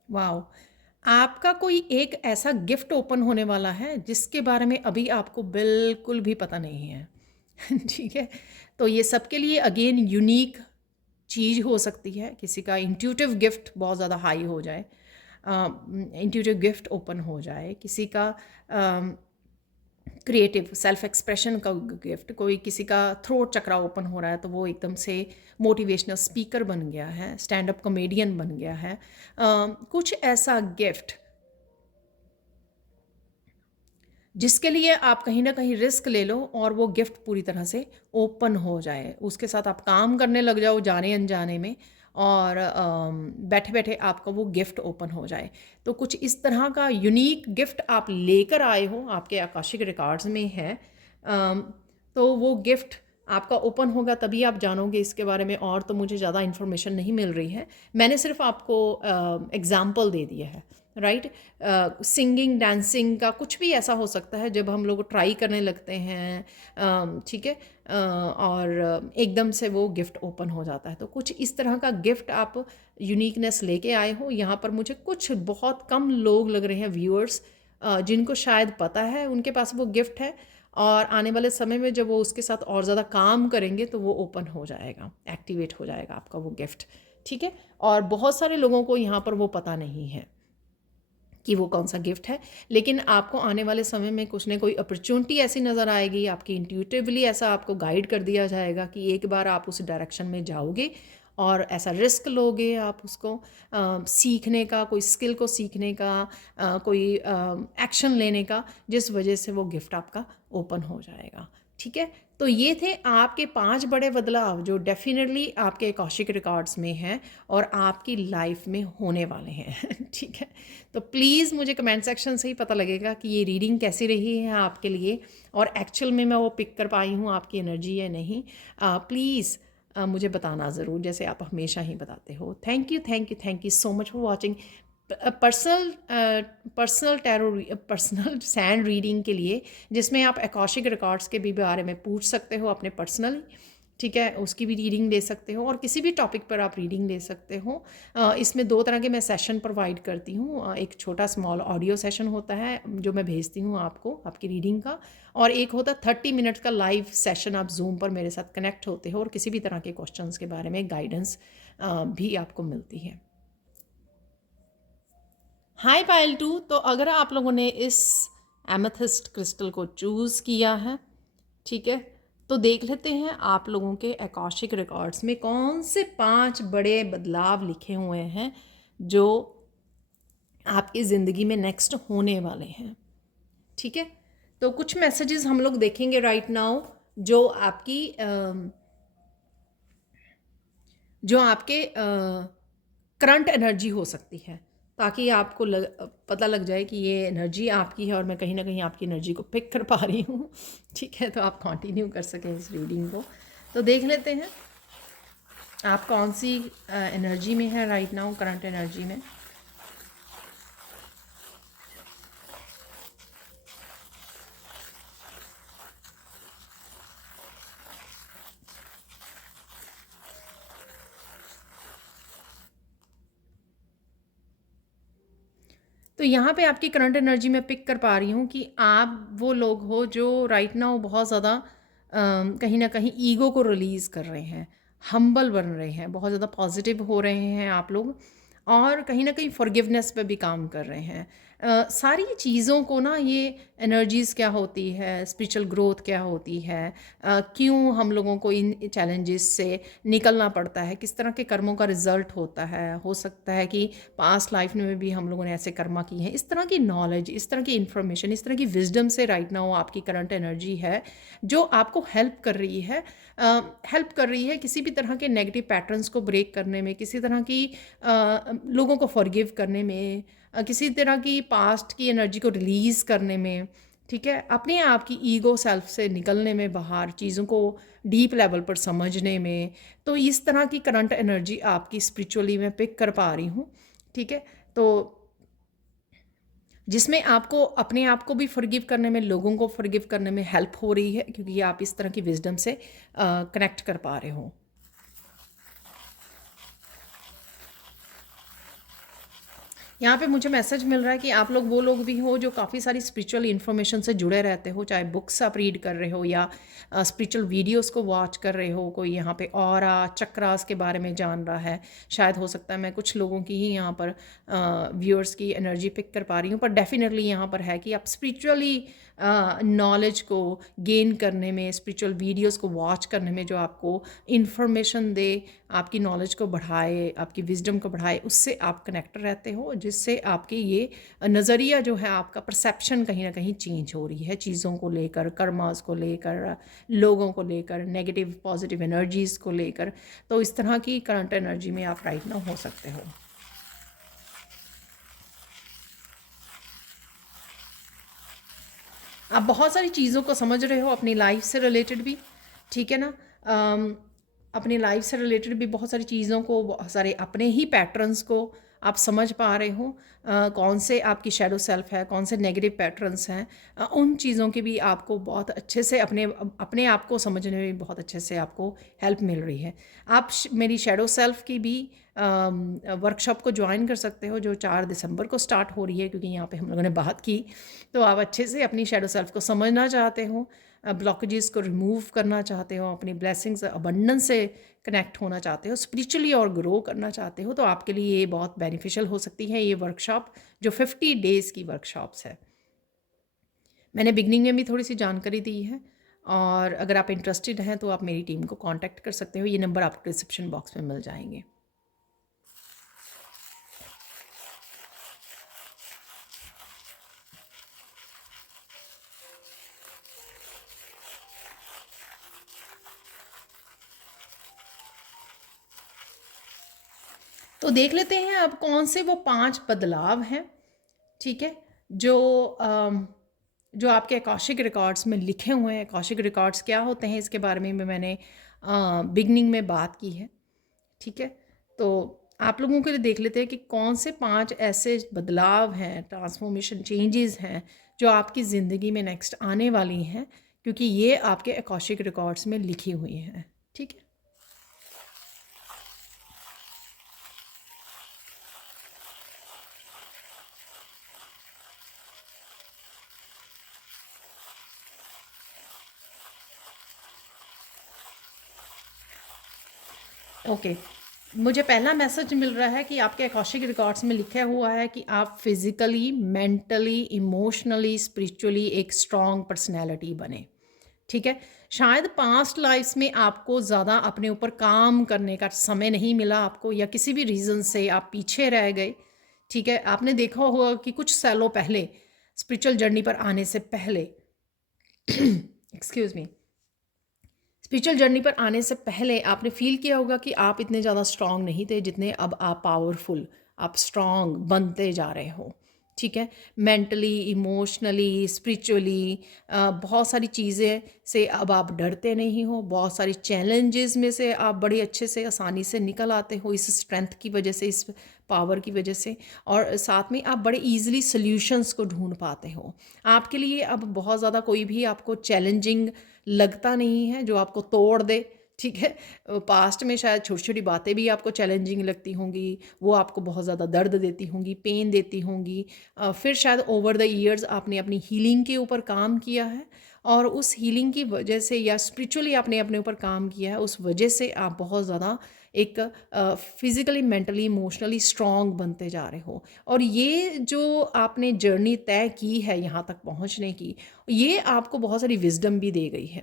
वाओ, आपका कोई एक ऐसा गिफ्ट ओपन होने वाला है जिसके बारे में अभी आपको बिल्कुल भी पता नहीं है ठीक है। तो ये सबके लिए अगेन यूनिक चीज़ हो सकती है। किसी का इंट्यूटिव गिफ्ट बहुत ज़्यादा हाई हो जाए, इंट्यूटिव गिफ्ट ओपन हो जाए, किसी का क्रिएटिव सेल्फ एक्सप्रेशन का गिफ्ट, कोई किसी का थ्रोट चक्रा ओपन हो रहा है तो वो एकदम से मोटिवेशनल स्पीकर बन गया है, स्टैंड अप कॉमेडियन बन गया है। कुछ ऐसा गिफ्ट जिसके लिए आप कहीं ना कहीं रिस्क ले लो और वो गिफ्ट पूरी तरह से ओपन हो जाए, उसके साथ आप काम करने लग जाओ जाने अनजाने में, और बैठे बैठे आपका वो गिफ्ट ओपन हो जाए। तो कुछ इस तरह का यूनिक गिफ्ट आप लेकर आए हो, आपके आकाशिक रिकॉर्ड्स में है। तो वो गिफ्ट आपका ओपन होगा तभी आप जानोगे इसके बारे में, और तो मुझे ज़्यादा इन्फॉर्मेशन नहीं मिल रही है। मैंने सिर्फ आपको एग्ज़ाम्पल दे दिया है, राइट। सिंगिंग डांसिंग का कुछ भी ऐसा हो सकता है जब हम लोग ट्राई करने लगते हैं, ठीक है, और एकदम से वो गिफ्ट ओपन हो जाता है। तो कुछ इस तरह का गिफ्ट आप यूनिकनेस लेके आए हो यहाँ पर। मुझे कुछ बहुत कम लोग लग रहे हैं व्यूअर्स जिनको शायद पता है उनके पास वो गिफ्ट है, और आने वाले समय में जब वो उसके साथ और ज़्यादा काम करेंगे तो वो ओपन हो जाएगा, एक्टिवेट हो जाएगा आपका वो गिफ्ट, ठीक है। और बहुत सारे लोगों को यहाँ पर वो पता नहीं है कि वो कौन सा गिफ्ट है, लेकिन आपको आने वाले समय में कुछ न कोई अपॉर्चुनिटी ऐसी नज़र आएगी, आपकी इंट्यूटिवली ऐसा आपको गाइड कर दिया जाएगा कि एक बार आप उस डायरेक्शन में जाओगे और ऐसा रिस्क लोगे आप उसको सीखने का, कोई स्किल को सीखने का, कोई एक्शन लेने का, जिस वजह से वो गिफ्ट आपका ओपन हो जाएगा, ठीक है। तो ये थे आपके 5 बड़े बदलाव जो डेफिनेटली आपके कौशिक रिकॉर्ड्स में हैं और आपकी लाइफ में होने वाले हैं ठीक है। तो प्लीज़ मुझे कमेंट सेक्शन से ही पता लगेगा कि ये रीडिंग कैसी रही है आपके लिए, और एक्चुअल में मैं वो पिक कर पाई हूँ आपकी एनर्जी या नहीं। प्लीज़ मुझे बताना ज़रूर, जैसे आप हमेशा ही बताते हो। Thank you, thank you, thank you so much for watching. Personal sand reading के लिए, जिसमें आप अकाशिक रिकॉर्ड्स के भी बारे में पूछ सकते हो अपने पर्सनली, ठीक है, उसकी भी रीडिंग ले सकते हो, और किसी भी टॉपिक पर आप रीडिंग ले सकते हो। इसमें 2 तरह के मैं सेशन प्रोवाइड करती हूँ। एक छोटा स्मॉल ऑडियो सेशन होता है जो मैं भेजती हूँ आपको आपकी रीडिंग का, और एक होता 30 मिनट का लाइव सेशन। आप जूम पर मेरे साथ कनेक्ट होते हो और किसी भी तरह के क्वेश्चंस के बारे में गाइडेंस भी आपको मिलती है। हाय पायल 2, तो अगर आप लोगों ने इस एमेथिस्ट क्रिस्टल को चूज़ किया है, ठीक है, तो देख लेते हैं आप लोगों के अकाशिक रिकॉर्ड्स में कौन से 5 बड़े बदलाव लिखे हुए हैं जो आपकी ज़िंदगी में नेक्स्ट होने वाले हैं, ठीक है। तो कुछ मैसेजेस हम लोग देखेंगे राइट नाउ जो आपके करंट एनर्जी हो सकती है, ताकि आपको पता लग जाए कि ये एनर्जी आपकी है और मैं कहीं ना कहीं आपकी एनर्जी को पिक कर पा रही हूँ ठीक है। तो आप कंटिन्यू कर सकें इस रीडिंग को। तो देख लेते हैं आप कौन सी एनर्जी में है राइट नाउ, करंट एनर्जी में। तो यहाँ पे आपकी करंट एनर्जी में पिक कर पा रही हूँ कि आप वो लोग हो जो राइट नाउ बहुत ज़्यादा कहीं ना कहीं ईगो को रिलीज़ कर रहे हैं, हम्बल बन रहे हैं, बहुत ज़्यादा पॉजिटिव हो रहे हैं आप लोग, और कहीं ना कहीं फॉरगिवनेस पे भी काम कर रहे हैं। सारी चीज़ों को ना, ये एनर्जीज़ क्या होती है, स्पिरिचुअल ग्रोथ क्या होती है, क्यों हम लोगों को इन चैलेंजेस से निकलना पड़ता है, किस तरह के कर्मों का रिजल्ट होता है, हो सकता है कि पास्ट लाइफ में भी हम लोगों ने ऐसे कर्मा किए हैं, इस तरह की नॉलेज, इस तरह की इन्फॉर्मेशन, इस तरह की विजडम से राइट नाउ आपकी करंट एनर्जी है जो आपको हेल्प कर रही है, किसी भी तरह के नेगेटिव पैटर्न्स को ब्रेक करने में, किसी तरह की लोगों को फॉरगिव करने में, किसी तरह की पास्ट की एनर्जी को रिलीज़ करने में, ठीक है, अपने आप की ईगो सेल्फ से निकलने में, बाहर चीज़ों को डीप लेवल पर समझने में। तो इस तरह की करंट एनर्जी आपकी स्पिरिचुअली मैं पिक कर पा रही हूँ, ठीक है। तो जिसमें आपको अपने आप को भी फॉरगिव करने में, लोगों को फॉरगिव करने में हेल्प हो रही है, क्योंकि आप इस तरह की विजडम से कनेक्ट कर पा रहे हो। यहाँ पे मुझे मैसेज मिल रहा है कि आप लोग वो लोग भी हो जो काफ़ी सारी स्पिरिचुअल इन्फॉर्मेशन से जुड़े रहते हो, चाहे बुक्स आप रीड कर रहे हो या स्पिरिचुअल वीडियोस को वॉच कर रहे हो। कोई यहाँ पे ऑरा चक्रास के बारे में जान रहा है, शायद हो सकता है मैं कुछ लोगों की ही यहाँ पर व्यूअर्स की एनर्जी पिक कर पा रही हूँ, पर डेफिनेटली यहाँ पर है कि आप स्पिरिचुअली नॉलेज को गेन करने में, स्पिरिचुअल वीडियोस को वॉच करने में, जो आपको इन्फॉर्मेशन दे, आपकी नॉलेज को बढ़ाए, आपकी विजडम को बढ़ाए, उससे आप कनेक्ट रहते हो, जिससे आपकी ये नज़रिया जो है, आपका परसेप्शन कहीं ना कहीं चेंज हो रही है चीज़ों को लेकर, कर्मास को लेकर, लोगों को लेकर, नेगेटिव पॉजिटिव एनर्जीज़ को लेकर। तो इस तरह की करंट एनर्जी में आप राइट नाउ हो सकते हो। आप बहुत सारी चीज़ों को समझ रहे हो अपनी लाइफ से रिलेटेड भी, ठीक है ना। अपनी लाइफ से रिलेटेड भी बहुत सारी चीज़ों को, बहुत सारे अपने ही पैटर्न्स को आप समझ पा रहे हो। कौन से आपकी शैडो सेल्फ है, कौन से नेगेटिव पैटर्न्स हैं, उन चीज़ों की भी आपको बहुत अच्छे से अपने अपने आप को समझने में बहुत अच्छे से आपको हेल्प मिल रही है। आप मेरी शैडो सेल्फ की भी वर्कशॉप को ज्वाइन कर सकते हो, जो 4 दिसंबर को स्टार्ट हो रही है, क्योंकि यहाँ पे हम लोगों ने बात की। तो आप अच्छे से अपनी शैडो सेल्फ को समझना चाहते हो, ब्लॉकेजेस को रिमूव करना चाहते हो, अपनी ब्लेसिंग्स अबंडेंस से कनेक्ट होना चाहते हो, स्पिरिचुअली और ग्रो करना चाहते हो, तो आपके लिए ये बहुत बेनिफिशियल हो सकती है ये वर्कशॉप, जो 50 डेज़ की वर्कशॉप्स है। मैंने बिगनिंग में भी थोड़ी सी जानकारी दी है, और अगर आप इंटरेस्टेड हैं तो आप मेरी टीम को कांटेक्ट कर सकते हो। ये नंबर आपको डिस्क्रिप्शन बॉक्स में मिल जाएंगे। तो देख लेते हैं अब कौन से वो 5 बदलाव हैं, ठीक है, जो आपके आकाशिक रिकॉर्ड्स में लिखे हुए हैं। आकाशिक रिकॉर्ड्स क्या होते हैं इसके बारे में भी मैंने बिगनिंग में बात की है, ठीक है। तो आप लोगों के लिए देख लेते हैं कि कौन से 5 ऐसे बदलाव हैं, ट्रांसफॉर्मेशन चेंजेस हैं, जो आपकी ज़िंदगी में नेक्स्ट आने वाली हैं, क्योंकि ये आपके आकाशिक रिकॉर्ड्स में लिखी हुई हैं, ठीक है। ओके, मुझे पहला मैसेज मिल रहा है कि आपके आकाशिक रिकॉर्ड्स में लिखा हुआ है कि आप फिज़िकली, मेंटली, इमोशनली, स्पिरिचुअली एक स्ट्रॉन्ग पर्सनैलिटी बने, ठीक है। शायद पास्ट लाइफ्स में आपको ज़्यादा अपने ऊपर काम करने का समय नहीं मिला आपको, या किसी भी रीज़न से आप पीछे रह गए, ठीक है। आपने देखा होगा कि कुछ सालों पहले, स्पिरिचुअल जर्नी पर आने से पहले एक्सक्यूज़ मी, स्पिरिचुअल जर्नी पर आने से पहले आपने फील किया होगा कि आप इतने ज़्यादा स्ट्रॉन्ग नहीं थे जितने अब आप पावरफुल, आप स्ट्रॉन्ग बनते जा रहे हो, ठीक है। मेंटली, इमोशनली, स्पिरिचुअली बहुत सारी चीज़ें से अब आप डरते नहीं हो, बहुत सारी चैलेंजेस में से आप बड़े अच्छे से आसानी से निकल आते हो, इस स्ट्रेंथ की वजह से, इस पावर की वजह से, और साथ में आप बड़े ईजिली सल्यूशंस को ढूंढ पाते हो। आपके लिए अब बहुत ज़्यादा कोई भी आपको चैलेंजिंग लगता नहीं है जो आपको तोड़ दे, ठीक है। पास्ट में शायद छोटी छोटी बातें भी आपको चैलेंजिंग लगती होंगी, वो आपको बहुत ज़्यादा दर्द देती होंगी, पेन देती होंगी। फिर शायद ओवर द ईयर्स आपने अपनी हीलिंग के ऊपर काम किया है, और उस हीलिंग की वजह से, या स्पिरिचुअली आपने अपने ऊपर काम किया है, उस वजह से आप बहुत ज़्यादा एक फिज़िकली, मेंटली, इमोशनली स्ट्रॉन्ग बनते जा रहे हो। और ये जो आपने जर्नी तय की है यहाँ तक पहुँचने की, ये आपको बहुत सारी विजडम भी दे गई है,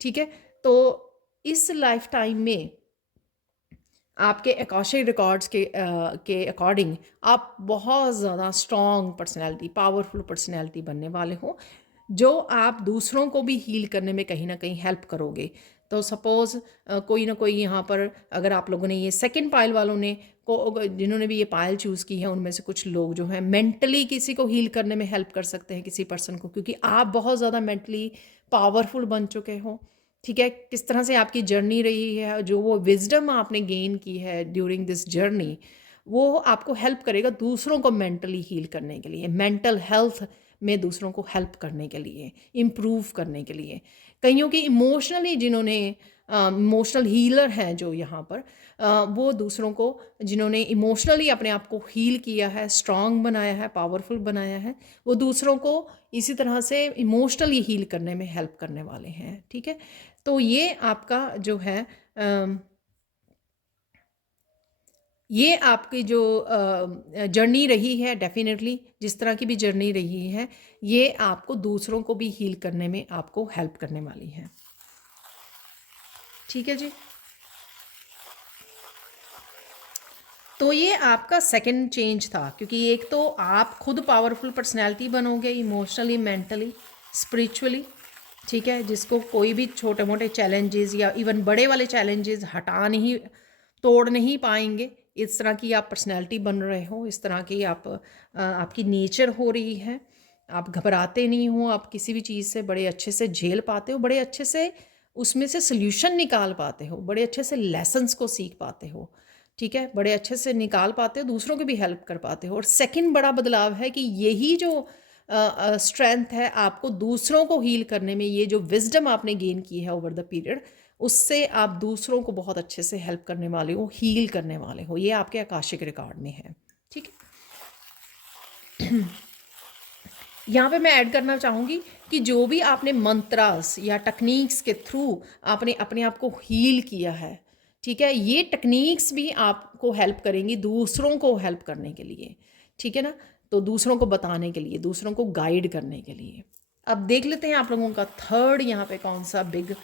ठीक है। तो इस लाइफ टाइम में आपके आकाशिक रिकॉर्ड्स के अकॉर्डिंग आप बहुत ज़्यादा स्ट्रॉन्ग पर्सनैलिटी, पावरफुल पर्सनैलिटी बनने वाले हो, जो आप दूसरों को भी हील करने में कहीं ना कहीं हेल्प करोगे। तो सपोज़ कोई ना कोई यहाँ पर, अगर आप लोगों ने ये सेकंड पाइल वालों ने को जिन्होंने भी ये पायल चूज़ की है, उनमें से कुछ लोग जो हैं मेंटली किसी को हील करने में हेल्प कर सकते हैं, किसी पर्सन को, क्योंकि आप बहुत ज़्यादा मेंटली पावरफुल बन चुके हो, ठीक है। किस तरह से आपकी जर्नी रही है, जो वो विजडम आपने गेन की है ड्यूरिंग दिस जर्नी, वो आपको हेल्प करेगा दूसरों को मेंटली हील करने के लिए, मेंटल हेल्थ में दूसरों को हेल्प करने के लिए, इम्प्रूव करने के लिए। कईयों की इमोशनली, जिन्होंने इमोशनल हीलर हैं जो यहाँ पर, वो दूसरों को, जिन्होंने इमोशनली अपने आप को हील किया है, स्ट्रॉन्ग बनाया है, पावरफुल बनाया है, वो दूसरों को इसी तरह से इमोशनली हील करने में हेल्प करने वाले हैं, ठीक है। तो ये आपका जो है, ये आपकी जो जर्नी रही है, डेफिनेटली जिस तरह की भी जर्नी रही है, ये आपको दूसरों को भी हील करने में आपको हेल्प करने वाली है, ठीक है जी। तो ये आपका सेकंड चेंज था, क्योंकि एक तो आप खुद पावरफुल पर्सनैलिटी बनोगे, इमोशनली, मेंटली, स्पिरिचुअली, ठीक है, जिसको कोई भी छोटे मोटे चैलेंजेस या इवन बड़े वाले चैलेंजेस हटा नहीं, तोड़ नहीं पाएंगे। इस तरह की आप पर्सनैलिटी बन रहे हो, इस तरह की आप आपकी नेचर हो रही है। आप घबराते नहीं हो, आप किसी भी चीज़ से बड़े अच्छे से झेल पाते हो, बड़े अच्छे से उसमें से सल्यूशन निकाल पाते हो, बड़े अच्छे से लेसन्स को सीख पाते हो, ठीक है, बड़े अच्छे से निकाल पाते हो, दूसरों की भी हेल्प कर पाते हो। और सेकंड बड़ा बदलाव है कि यही जो स्ट्रेंथ है आपको दूसरों को हील करने में, ये जो विजडम आपने गेन की है ओवर द पीरियड, उससे आप दूसरों को बहुत अच्छे से हेल्प करने वाले हो, हील करने वाले हो। ये आपके आकाशिक रिकॉर्ड में है, ठीक है। यहाँ पे मैं ऐड करना चाहूँगी कि जो भी आपने मंत्रास या टेक्निक्स के थ्रू आपने अपने आप को हील किया है, ठीक है, ये टेक्निक्स भी आपको हेल्प करेंगी दूसरों को हेल्प करने के लिए, ठीक है ना, तो दूसरों को बताने के लिए, दूसरों को गाइड करने के लिए। अब देख लेते हैं आप लोगों का थर्ड यहाँ पे कौन सा बिग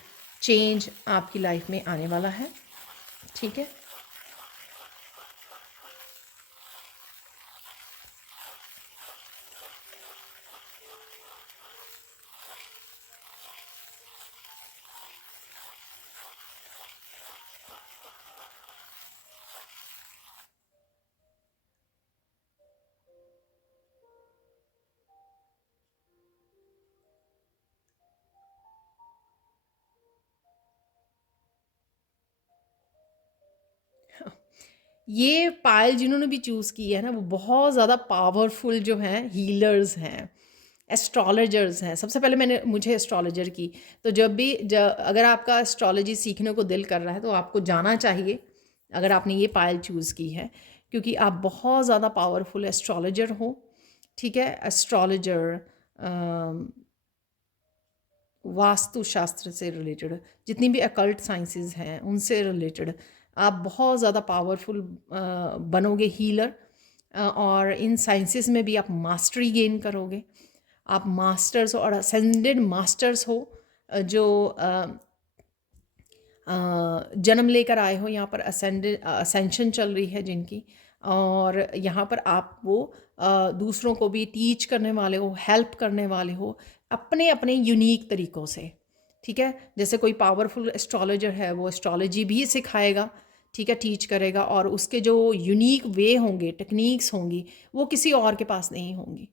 चेंज आपकी लाइफ में आने वाला है, ठीक है। ये पायल जिन्होंने भी चूज़ की है ना, वो बहुत ज़्यादा पावरफुल जो हैं हीलर्स हैं, एस्ट्रोलॉजर्स हैं। सबसे पहले मुझे एस्ट्रोलॉजर की, तो अगर आपका एस्ट्रोलॉजी सीखने को दिल कर रहा है तो आपको जाना चाहिए, अगर आपने ये पायल चूज़ की है, क्योंकि आप बहुत ज़्यादा पावरफुल एस्ट्रोलॉजर हो, ठीक है। एस्ट्रोलॉजर, वास्तुशास्त्र से रिलेटेड, जितनी भी अकल्ट साइंसेस हैं उनसे रिलेटेड आप बहुत ज़्यादा पावरफुल बनोगे हीलर, और इन साइंसेस में भी आप मास्टरी गेन करोगे। आप मास्टर्स और असेंडेड मास्टर्स हो, जो जन्म लेकर आए हो, यहाँ पर असेंशन चल रही है जिनकी, और यहाँ पर आप वो दूसरों को भी टीच करने वाले हो, हेल्प करने वाले हो अपने अपने यूनिक तरीक़ों से, ठीक है। जैसे कोई पावरफुल एस्ट्रोलॉजर है वो एस्ट्रोलॉजी भी सिखाएगा, ठीक है, टीच करेगा, और उसके जो यूनिक वे होंगे, टेक्निक्स होंगी, वो किसी और के पास नहीं होंगी।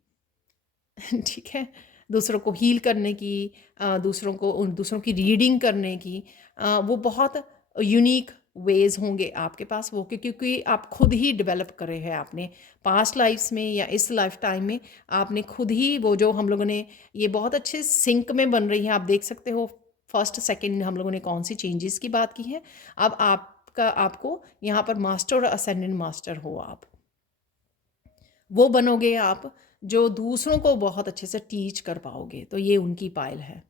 ठीक है, दूसरों को हील करने की, दूसरों की रीडिंग करने की, वो बहुत यूनिक वेज होंगे आपके पास, वो क्योंकि आप खुद ही डेवलप करे हैं आपने पास्ट लाइफ्स में या इस लाइफ टाइम में, आपने खुद ही वो जो हम लोगों ने, ये बहुत अच्छे सिंक में बन रही है, आप देख सकते हो। फर्स्ट सेकंड हम लोगों ने कौन सी चेंजेस की बात की है, अब आपको यहाँ पर मास्टर और असेंडेंट मास्टर हो आप, वो बनोगे आप जो दूसरों को बहुत अच्छे से टीच कर पाओगे, तो ये उनकी पायल है।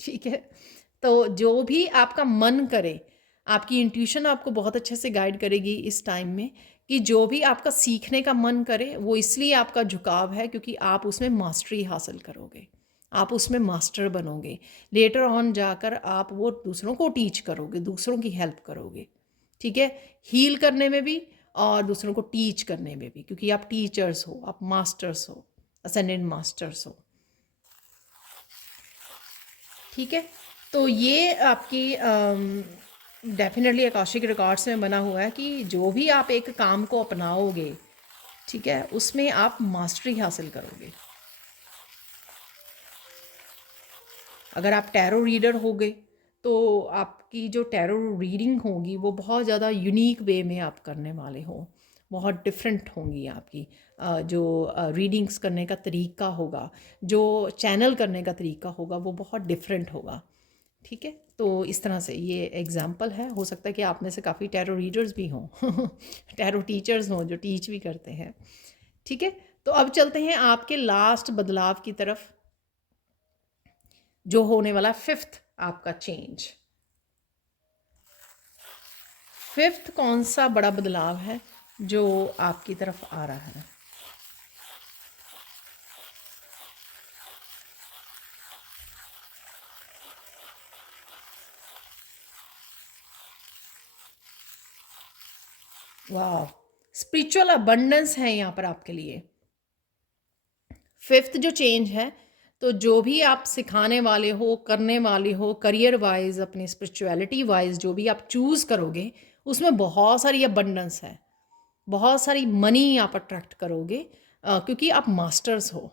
ठीक है, तो जो भी आपका मन करे, आपकी इंट्यूशन आपको बहुत अच्छे से गाइड करेगी इस टाइम में, कि जो भी आपका सीखने का मन करे, वो इसलिए आपका झुकाव है क्योंकि आप उसमें मास्टरी हासिल करोगे, आप उसमें मास्टर बनोगे, लेटर ऑन जाकर आप वो दूसरों को टीच करोगे, दूसरों की हेल्प करोगे, ठीक है, हील करने में भी और दूसरों को टीच करने में भी, क्योंकि आप टीचर्स हो, आप मास्टर्स हो, असेंडेंट मास्टर्स हो, ठीक है। तो ये आपकी डेफिनेटली आकाशिक रिकॉर्ड्स में बना हुआ है कि जो भी आप एक काम को अपनाओगे, ठीक है, उसमें आप मास्टरी हासिल करोगे। अगर आप टैरो रीडर होगे तो आपकी जो टैरो रीडिंग होगी वो बहुत ज़्यादा यूनिक वे में आप करने वाले हो, बहुत डिफरेंट होंगी आपकी जो रीडिंग्स करने का तरीका होगा, जो चैनल करने का तरीका होगा, वो बहुत डिफरेंट होगा, ठीक है। तो इस तरह से ये एग्जांपल है, हो सकता है कि आप में से काफ़ी टैरो रीडर्स भी हों टैरो टीचर्स हों जो टीच भी करते हैं, ठीक है। तो अब चलते हैं आपके लास्ट बदलाव की तरफ, जो होने वाला फिफ्थ आपका चेंज। फिफ्थ कौन सा बड़ा बदलाव है जो आपकी तरफ आ रहा है? वाह, स्पिरिचुअल अबंडेंस है यहाँ पर आपके लिए। फिफ्थ जो चेंज है, तो जो भी आप सिखाने वाले हो, करने वाले हो, करियर वाइज, अपनी स्पिरिचुअलिटी वाइज जो भी आप चूज़ करोगे, उसमें बहुत सारी अबंडेंस है, बहुत सारी मनी आप अट्रैक्ट करोगे, क्योंकि आप मास्टर्स हो,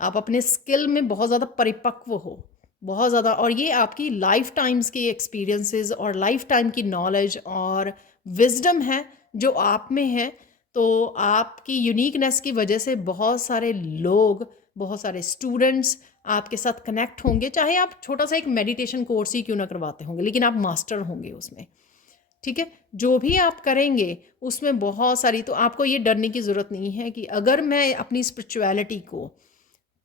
आप अपने स्किल में बहुत ज़्यादा परिपक्व हो, बहुत ज़्यादा। और ये आपकी लाइफ टाइम्स की एक्सपीरियंसेस और लाइफ टाइम की नॉलेज और विजडम है जो आप में है। तो आपकी यूनिकनेस की वजह से बहुत सारे लोग, बहुत सारे स्टूडेंट्स आपके साथ कनेक्ट होंगे, चाहे आप छोटा सा एक मेडिटेशन कोर्स ही क्यों ना करवाते होंगे, लेकिन आप मास्टर होंगे उसमें। ठीक है, जो भी आप करेंगे उसमें बहुत सारी, तो आपको ये डरने की ज़रूरत नहीं है कि अगर मैं अपनी स्पिरिचुअलिटी को,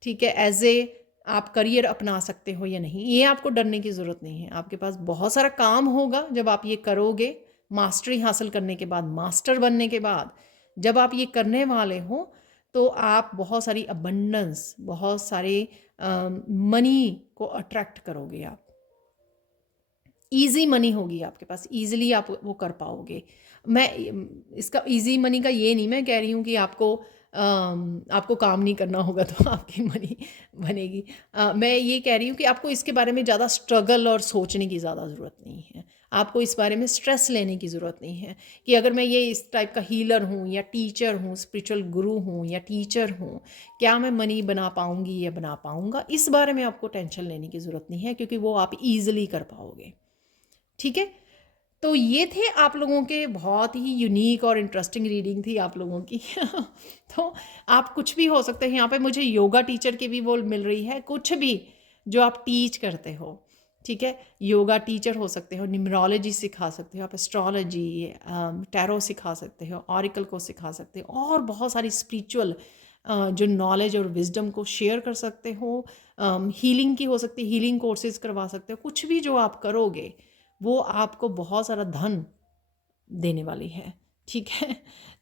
ठीक है, एज ए आप करियर अपना सकते हो या नहीं, ये आपको डरने की ज़रूरत नहीं है। आपके पास बहुत सारा काम होगा जब आप ये करोगे, मास्टरी हासिल करने के बाद, मास्टर बनने के बाद, जब आप ये करने वाले हो तो आप बहुत सारी अबंडेंस, बहुत सारे मनी को अट्रैक्ट करोगे। आप ईजी मनी होगी आपके पास, ईजिली आप वो कर पाओगे। मैं इसका ईजी मनी का ये नहीं मैं कह रही हूँ कि आपको काम नहीं करना होगा तो आपकी मनी बनेगी। मैं ये कह रही हूँ कि आपको इसके बारे में ज़्यादा स्ट्रगल और सोचने की ज़्यादा ज़रूरत नहीं है। आपको इस बारे में स्ट्रेस लेने की ज़रूरत नहीं है कि अगर मैं ये इस टाइप का हीलर हूँ या टीचर हूँ, स्पिरिचुअल गुरु हूँ या टीचर हूँ, क्या मैं मनी बना पाऊँगी या बना पाऊँगा, इस बारे में आपको टेंशन लेने की ज़रूरत नहीं है, क्योंकि वो आप ईजिली कर पाओगे। ठीक है, तो ये थे आप लोगों के बहुत ही यूनिक और इंटरेस्टिंग रीडिंग थी आप लोगों की। तो आप कुछ भी हो सकते हैं यहाँ पे, मुझे योगा टीचर की भी वो मिल रही है, कुछ भी जो आप टीच करते हो। ठीक है, योगा टीचर हो सकते हो, न्यूमरोलॉजी सिखा सकते हो आप, एस्ट्रोलॉजी, टैरो सिखा सकते हो, ऑरिकल को सिखा सकते हो, और बहुत सारी स्पिरिचुअल जो नॉलेज और विजडम को शेयर कर सकते हो। हीलिंग की हो सकती है, हीलिंग कोर्सेज करवा सकते हो। कुछ भी जो आप करोगे वो आपको बहुत सारा धन देने वाली है। ठीक है,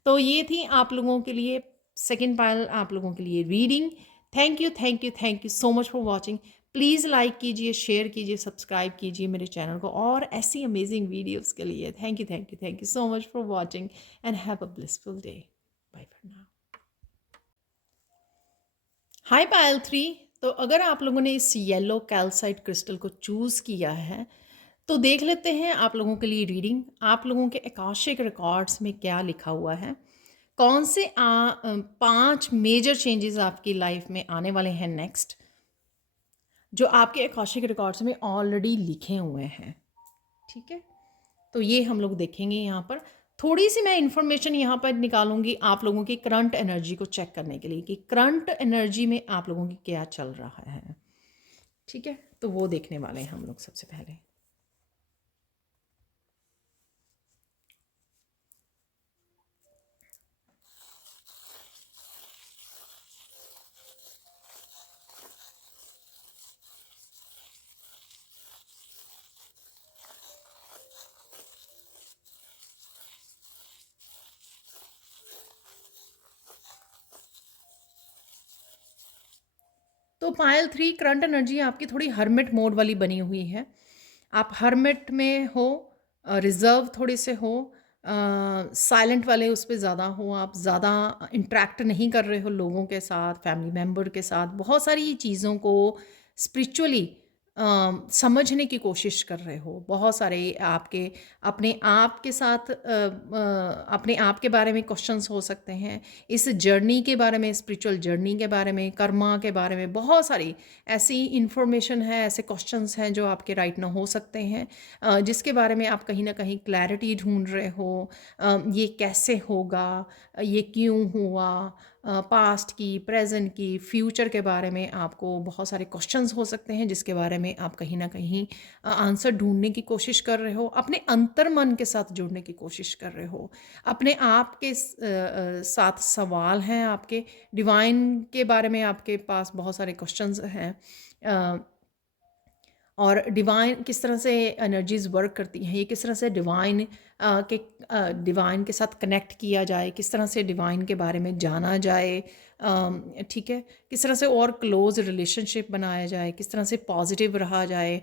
तो ये थी आप लोगों के लिए सेकंड पायल, आप लोगों के लिए reading. Thank you, thank you, thank you so much for watching. Please like कीजिए, शेयर कीजिए, सब्सक्राइब कीजिए मेरे चैनल को, और ऐसी अमेजिंग वीडियोस के लिए। Thank you, thank you, thank you so much for watching and have a blissful day. Bye for now. Hi Payal 3। तो अगर आप लोगों ने इस येलो कैल्साइट क्रिस्टल को चूज़ किया है तो देख लेते हैं आप लोगों के लिए रीडिंग, आप लोगों के आकाशिक रिकॉर्ड्स में क्या लिखा हुआ है। कौन से 5 मेजर चेंजेस आपकी लाइफ में आने वाले हैं नेक्स्ट, जो आपके आकाशिक रिकॉर्ड्स में ऑलरेडी लिखे हुए हैं। ठीक है, तो ये हम लोग देखेंगे यहाँ पर। थोड़ी सी मैं इंफॉर्मेशन यहाँ पर निकालूंगी आप लोगों की करंट एनर्जी को चेक करने के लिए कि करंट एनर्जी में आप लोगों की क्या चल रहा है। ठीक है, तो वो देखने वाले हैं हम लोग सबसे पहले। तो पायल 3 करंट एनर्जी आपकी थोड़ी हर्मिट मोड वाली बनी हुई है। आप हर्मिट में हो, रिजर्व थोड़े से हो, साइलेंट वाले उस पर ज़्यादा हो, आप ज़्यादा इंटरेक्ट नहीं कर रहे हो लोगों के साथ, फैमिली मेम्बर के साथ। बहुत सारी चीज़ों को स्पिरिचुअली समझने की कोशिश कर रहे हो। बहुत सारे आपके अपने आप के साथ अपने आप के बारे में क्वेश्चंस हो सकते हैं, इस जर्नी के बारे में, स्पिरिचुअल जर्नी के बारे में, कर्मा के बारे में। बहुत सारी ऐसी इंफॉर्मेशन है, ऐसे क्वेश्चंस हैं जो आपके राइट ना हो सकते हैं, जिसके बारे में आप कहीं ना कहीं क्लैरिटी ढूंढ रहे हो। ये कैसे होगा, ये क्यों हुआ, पास्ट की, प्रेजेंट की, फ्यूचर के बारे में आपको बहुत सारे क्वेश्चंस हो सकते हैं, जिसके बारे में आप कहीं ना कहीं आंसर ढूंढने की कोशिश कर रहे हो, अपने अंतर मन के साथ जुड़ने की कोशिश कर रहे हो। अपने आप के साथ सवाल हैं आपके, डिवाइन के बारे में आपके पास बहुत सारे क्वेश्चंस हैं, और डिवाइन किस तरह से एनर्जीज़ वर्क करती हैं, ये किस तरह से डिवाइन के साथ कनेक्ट किया जाए, किस तरह से डिवाइन के बारे में जाना जाए। ठीक है, किस तरह से और क्लोज रिलेशनशिप बनाया जाए, किस तरह से पॉजिटिव रहा जाए।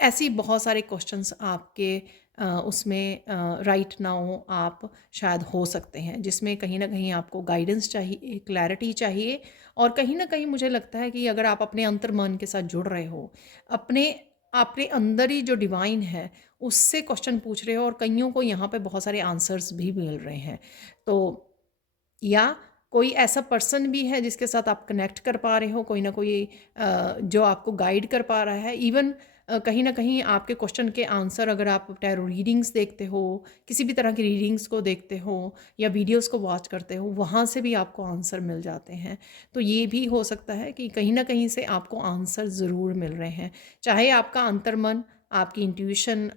ऐसी बहुत सारे क्वेश्चंस आपके उसमें राइट नाउ आप शायद हो सकते हैं, जिसमें कहीं ना कहीं आपको गाइडेंस चाहिए, क्लैरिटी चाहिए। और कहीं ना कहीं मुझे लगता है कि अगर आप अपने अंतर्मन के साथ जुड़ रहे हो, अपने आपके अंदर ही जो डिवाइन है उससे क्वेश्चन पूछ रहे हो, और कईयों को यहाँ पे बहुत सारे आंसर्स भी मिल रहे हैं। तो या कोई ऐसा पर्सन भी है जिसके साथ आप कनेक्ट कर पा रहे हो, कोई ना कोई जो आपको गाइड कर पा रहा है। इवन कहीं ना कहीं आपके क्वेश्चन के आंसर, अगर आप टैरो रीडिंग्स देखते हो, किसी भी तरह की रीडिंग्स को देखते हो या वीडियोस को वॉच करते हो, वहाँ से भी आपको आंसर मिल जाते हैं। तो ये भी हो सकता है कि कहीं ना कहीं से आपको आंसर ज़रूर मिल रहे हैं, चाहे आपका अंतर्मन, आपकी इंट्यूशन,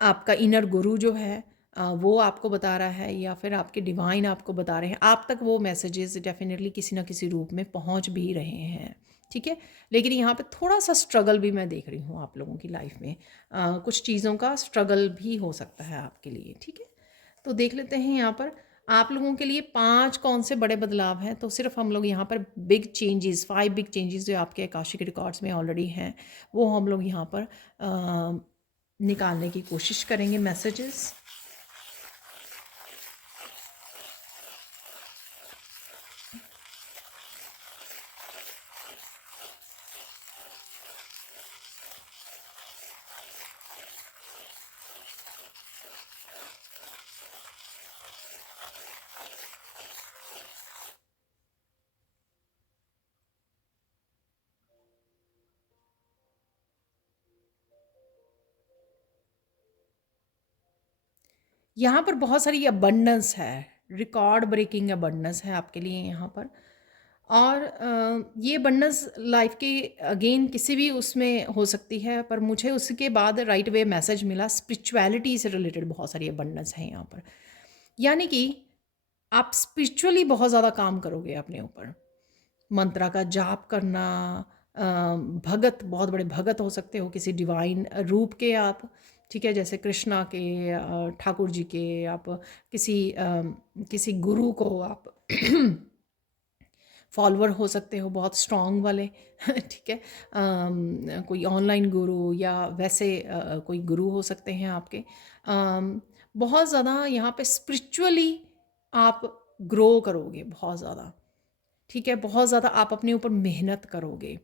आपका इनर गुरु जो है वो आपको बता रहा है, या फिर आपके डिवाइन आपको बता रहे हैं, आप तक वो मैसेजेस डेफिनेटली किसी ना किसी रूप में पहुंच भी रहे हैं। ठीक है, लेकिन यहाँ पे थोड़ा सा स्ट्रगल भी मैं देख रही हूँ आप लोगों की लाइफ में, कुछ चीज़ों का स्ट्रगल भी हो सकता है आपके लिए। ठीक है, तो देख लेते हैं यहाँ पर आप लोगों के लिए 5 कौन से बड़े बदलाव हैं। तो सिर्फ हम लोग यहाँ पर बिग चेंजेस, 5 बिग चेंजेस जो आपके आकाशिक रिकॉर्ड्स में ऑलरेडी हैं, वो हम लोग यहाँ पर निकालने की कोशिश करेंगे मैसेजेस। यहाँ पर बहुत सारी अबंडेंस है, रिकॉर्ड ब्रेकिंग अबंडेंस है आपके लिए यहाँ पर। और ये अबंडेंस लाइफ के अगेन किसी भी उसमें हो सकती है, पर मुझे उसके बाद राइट वे मैसेज मिला, स्पिरिचुअलिटी से रिलेटेड बहुत सारी अबंडेंस है यहाँ पर। यानी कि आप स्पिरिचुअली बहुत ज़्यादा काम करोगे अपने ऊपर, मंत्रा का जाप करना, भगत, बहुत बड़े भगत हो सकते हो किसी डिवाइन रूप के आप। ठीक है, जैसे कृष्णा के, ठाकुर जी के, आप किसी गुरु को आप फॉलोअर हो सकते हो, बहुत स्ट्रॉन्ग वाले। ठीक है, कोई ऑनलाइन गुरु या वैसे कोई गुरु हो सकते हैं आपके। बहुत ज़्यादा यहाँ पे स्पिरिचुअली आप ग्रो करोगे बहुत ज़्यादा। ठीक है, बहुत ज़्यादा आप अपने ऊपर मेहनत करोगे।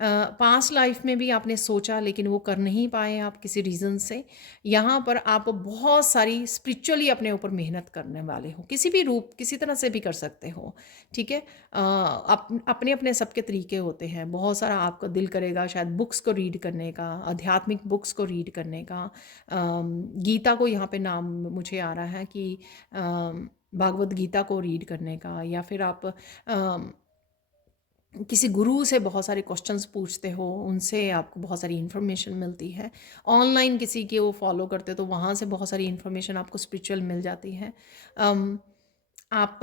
पास्ट लाइफ में भी आपने सोचा लेकिन वो कर नहीं पाए आप किसी रीज़न से। यहाँ पर आप बहुत सारी स्पिरिचुअली अपने ऊपर मेहनत करने वाले हो, किसी भी रूप, किसी तरह से भी कर सकते हो। ठीक है, अपने अपने सबके तरीके होते हैं। बहुत सारा आपका दिल करेगा शायद बुक्स को रीड करने का, आध्यात्मिक बुक्स को रीड करने का। गीता को यहाँ पे नाम मुझे आ रहा है कि भागवत गीता को रीड करने का, या फिर आप किसी गुरु से बहुत सारे क्वेश्चंस पूछते हो, उनसे आपको बहुत सारी इन्फॉर्मेशन मिलती है। ऑनलाइन किसी के वो फॉलो करते तो वहाँ से बहुत सारी इन्फॉर्मेशन आपको स्पिरिचुअल मिल जाती है। आप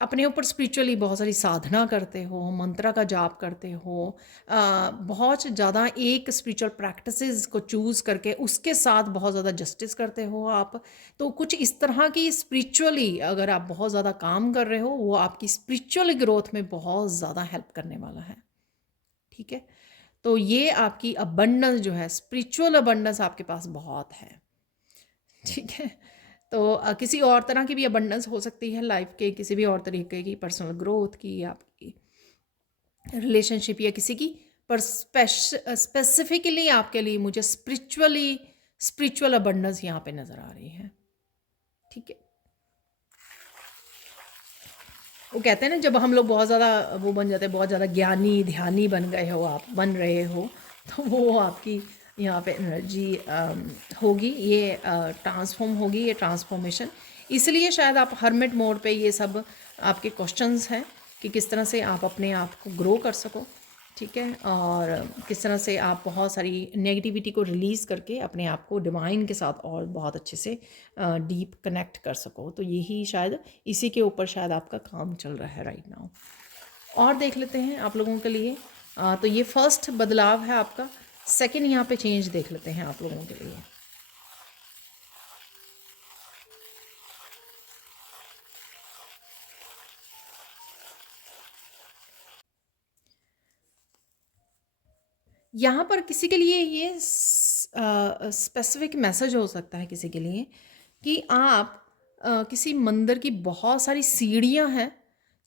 अपने ऊपर स्पिरिचुअली बहुत सारी साधना करते हो, मंत्र का जाप करते हो, बहुत ज़्यादा एक स्पिरिचुअल प्रैक्टिसेस को चूज़ करके उसके साथ बहुत ज़्यादा जस्टिस करते हो आप। तो कुछ इस तरह की स्पिरिचुअली अगर आप बहुत ज़्यादा काम कर रहे हो, वो आपकी स्पिरिचुअल ग्रोथ में बहुत ज़्यादा हेल्प करने वाला है। ठीक है, तो ये आपकी अबंडेंस जो है, स्पिरिचुअल अबंडेंस आपके पास बहुत है। ठीक है, तो किसी और तरह की भी अबंडेंस हो सकती है लाइफ के, किसी भी और तरीके की पर्सनल ग्रोथ की, आपकी रिलेशनशिप या किसी की, पर स्पेसिफिकली आपके लिए मुझे स्पिरिचुअल अबंडेंस यहाँ पे नज़र आ रही है। ठीक है, वो कहते हैं ना, जब हम लोग बहुत ज़्यादा वो बन जाते हैं, बहुत ज़्यादा ज्ञानी ध्यानी बन गए हो, आप बन रहे हो, तो वो आपकी यहाँ पे एनर्जी होगी, ये ट्रांसफॉर्म होगी, ये ट्रांसफॉर्मेशन। इसलिए शायद आप हर्मिट मोड पे ये सब आपके क्वेश्चंस हैं कि किस तरह से आप अपने आप को ग्रो कर सको। ठीक है, और किस तरह से आप बहुत सारी नेगेटिविटी को रिलीज़ करके अपने आप को डिवाइन के साथ और बहुत अच्छे से डीप कनेक्ट कर सको। तो यही शायद इसी के ऊपर शायद आपका काम चल रहा है राइट नाउ। और देख लेते हैं आप लोगों के लिए, तो ये फर्स्ट बदलाव है आपका। सेकंड यहाँ पे चेंज देख लेते हैं आप लोगों के लिए। यहाँ पर किसी के लिए ये स्पेसिफिक मैसेज हो सकता है किसी के लिए कि आप किसी मंदिर की बहुत सारी सीढ़ियाँ हैं।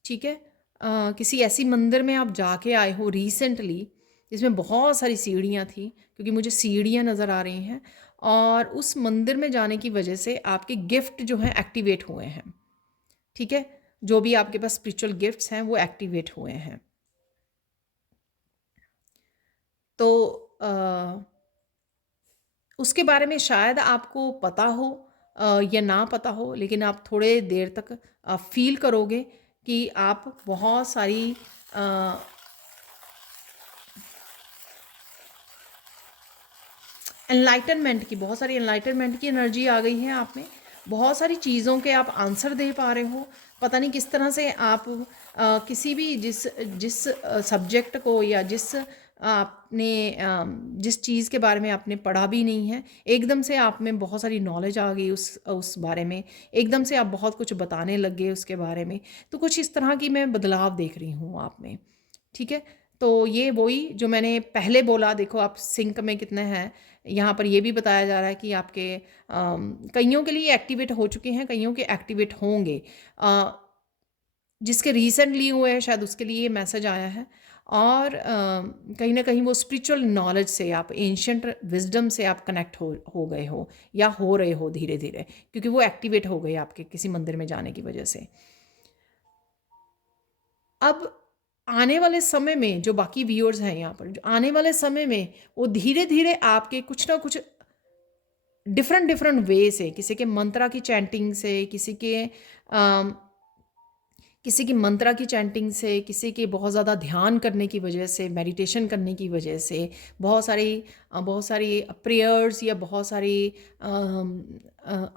ठीक है, किसी ऐसी मंदिर में आप जाके आए हो रिसेंटली जिसमें बहुत सारी सीढ़ियाँ थी, क्योंकि मुझे सीढ़ियाँ नज़र आ रही हैं। और उस मंदिर में जाने की वजह से आपके गिफ्ट जो हैं एक्टिवेट हुए हैं, ठीक है। जो भी आपके पास स्पिरिचुअल गिफ्ट्स हैं वो एक्टिवेट हुए हैं। तो उसके बारे में शायद आपको पता हो या ना पता हो, लेकिन आप थोड़े देर तक फील करोगे कि आप बहुत सारी एनलाइटनमेंट की एनर्जी आ गई है आप में। बहुत सारी चीज़ों के आप आंसर दे पा रहे हो। पता नहीं किस तरह से आप किसी भी जिस जिस सब्जेक्ट को या जिस आपने जिस चीज़ के बारे में आपने पढ़ा भी नहीं है, एकदम से आप में बहुत सारी नॉलेज आ गई उस बारे में। एकदम से आप बहुत कुछ बताने लग गए उसके बारे में। तो कुछ इस तरह की मैं बदलाव देख रही हूँ आप में, ठीक है। तो ये वही जो मैंने पहले बोला, देखो आप सिंक में कितने हैं। यहाँ पर ये भी बताया जा रहा है कि आपके कईयों के लिए एक्टिवेट हो चुके हैं, कईयों के एक्टिवेट होंगे। जिसके रिसेंटली हुए हैं शायद उसके लिए ये मैसेज आया है। और कहीं ना कहीं वो स्पिरिचुअल नॉलेज से, आप एंशंट विजडम से आप कनेक्ट हो गए हो या हो रहे हो धीरे धीरे, क्योंकि वो एक्टिवेट हो गए आपके किसी मंदिर में जाने की वजह से। अब आने वाले समय में जो बाकी व्यूअर्स हैं यहाँ पर, जो आने वाले समय में वो धीरे धीरे आपके कुछ ना कुछ डिफरेंट डिफरेंट वे से, किसी के मंत्रा की चैंटिंग से, किसी की मंत्रा की चैंटिंग से, किसी के बहुत ज़्यादा ध्यान करने की वजह से, मेडिटेशन करने की वजह से, बहुत सारी प्रेयर्स या बहुत सारी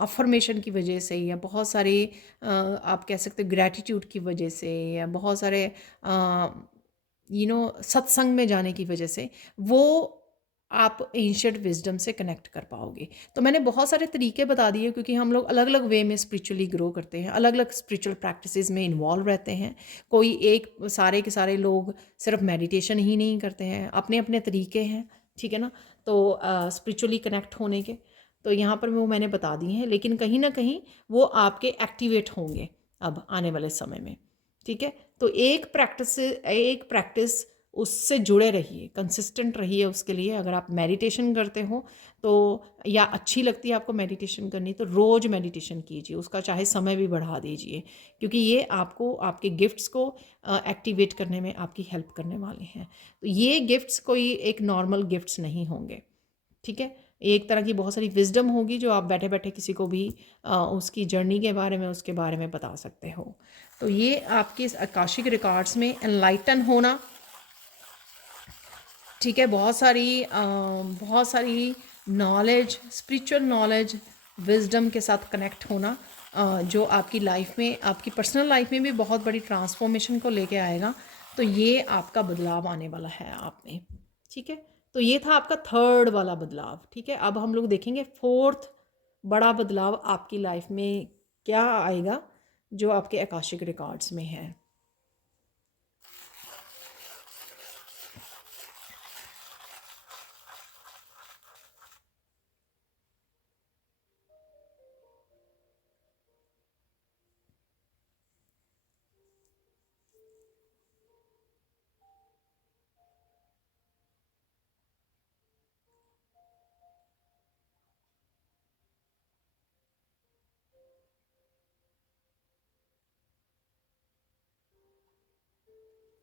अफर्मेशन की वजह से, या बहुत सारे आप कह सकते हो ग्रैटिट्यूड की वजह से, या बहुत सारे सत्संग में जाने की वजह से, वो आप एंशिएंट विजडम से कनेक्ट कर पाओगे। तो मैंने बहुत सारे तरीके बता दिए, क्योंकि हम लोग अलग अलग वे में स्पिरिचुअली ग्रो करते हैं, अलग अलग स्पिरिचुअल प्रैक्टिसेस में इन्वॉल्व रहते हैं। कोई एक, सारे के सारे लोग सिर्फ मेडिटेशन ही नहीं करते हैं, अपने अपने तरीके हैं, ठीक है ना। तो स्पिरिचुअली कनेक्ट होने के, तो यहाँ पर वो मैंने बता दिए हैं, लेकिन कहीं ना कहीं वो आपके एक्टिवेट होंगे अब आने वाले समय में, ठीक है। तो एक प्रैक्टिस उससे जुड़े रहिए, कंसिस्टेंट रहिए उसके लिए। अगर आप मेडिटेशन करते हो तो, या अच्छी लगती है आपको मेडिटेशन करनी, तो रोज़ मेडिटेशन कीजिए, उसका चाहे समय भी बढ़ा दीजिए, क्योंकि ये आपको आपके गिफ्ट्स को एक्टिवेट करने में आपकी हेल्प करने वाले हैं। तो ये गिफ्ट्स कोई एक नॉर्मल गिफ्ट्स नहीं होंगे, ठीक है। एक तरह की बहुत सारी विजडम होगी जो आप बैठे बैठे किसी को भी उसकी जर्नी के बारे में, उसके बारे में बता सकते हो। तो ये आपके इस आकाशिक रिकॉर्ड्स में एनलाइटन होना, ठीक है, बहुत सारी नॉलेज, स्पिरिचुअल नॉलेज, विजडम के साथ कनेक्ट होना, जो आपकी लाइफ में, आपकी पर्सनल लाइफ में भी बहुत बड़ी ट्रांसफॉर्मेशन को लेके आएगा। तो ये आपका बदलाव आने वाला है आप में, ठीक है। तो ये था आपका थर्ड वाला बदलाव, ठीक है। अब हम लोग देखेंगे फोर्थ बड़ा बदलाव आपकी लाइफ में क्या आएगा, जो आपके आकाशिक रिकॉर्ड्स में है।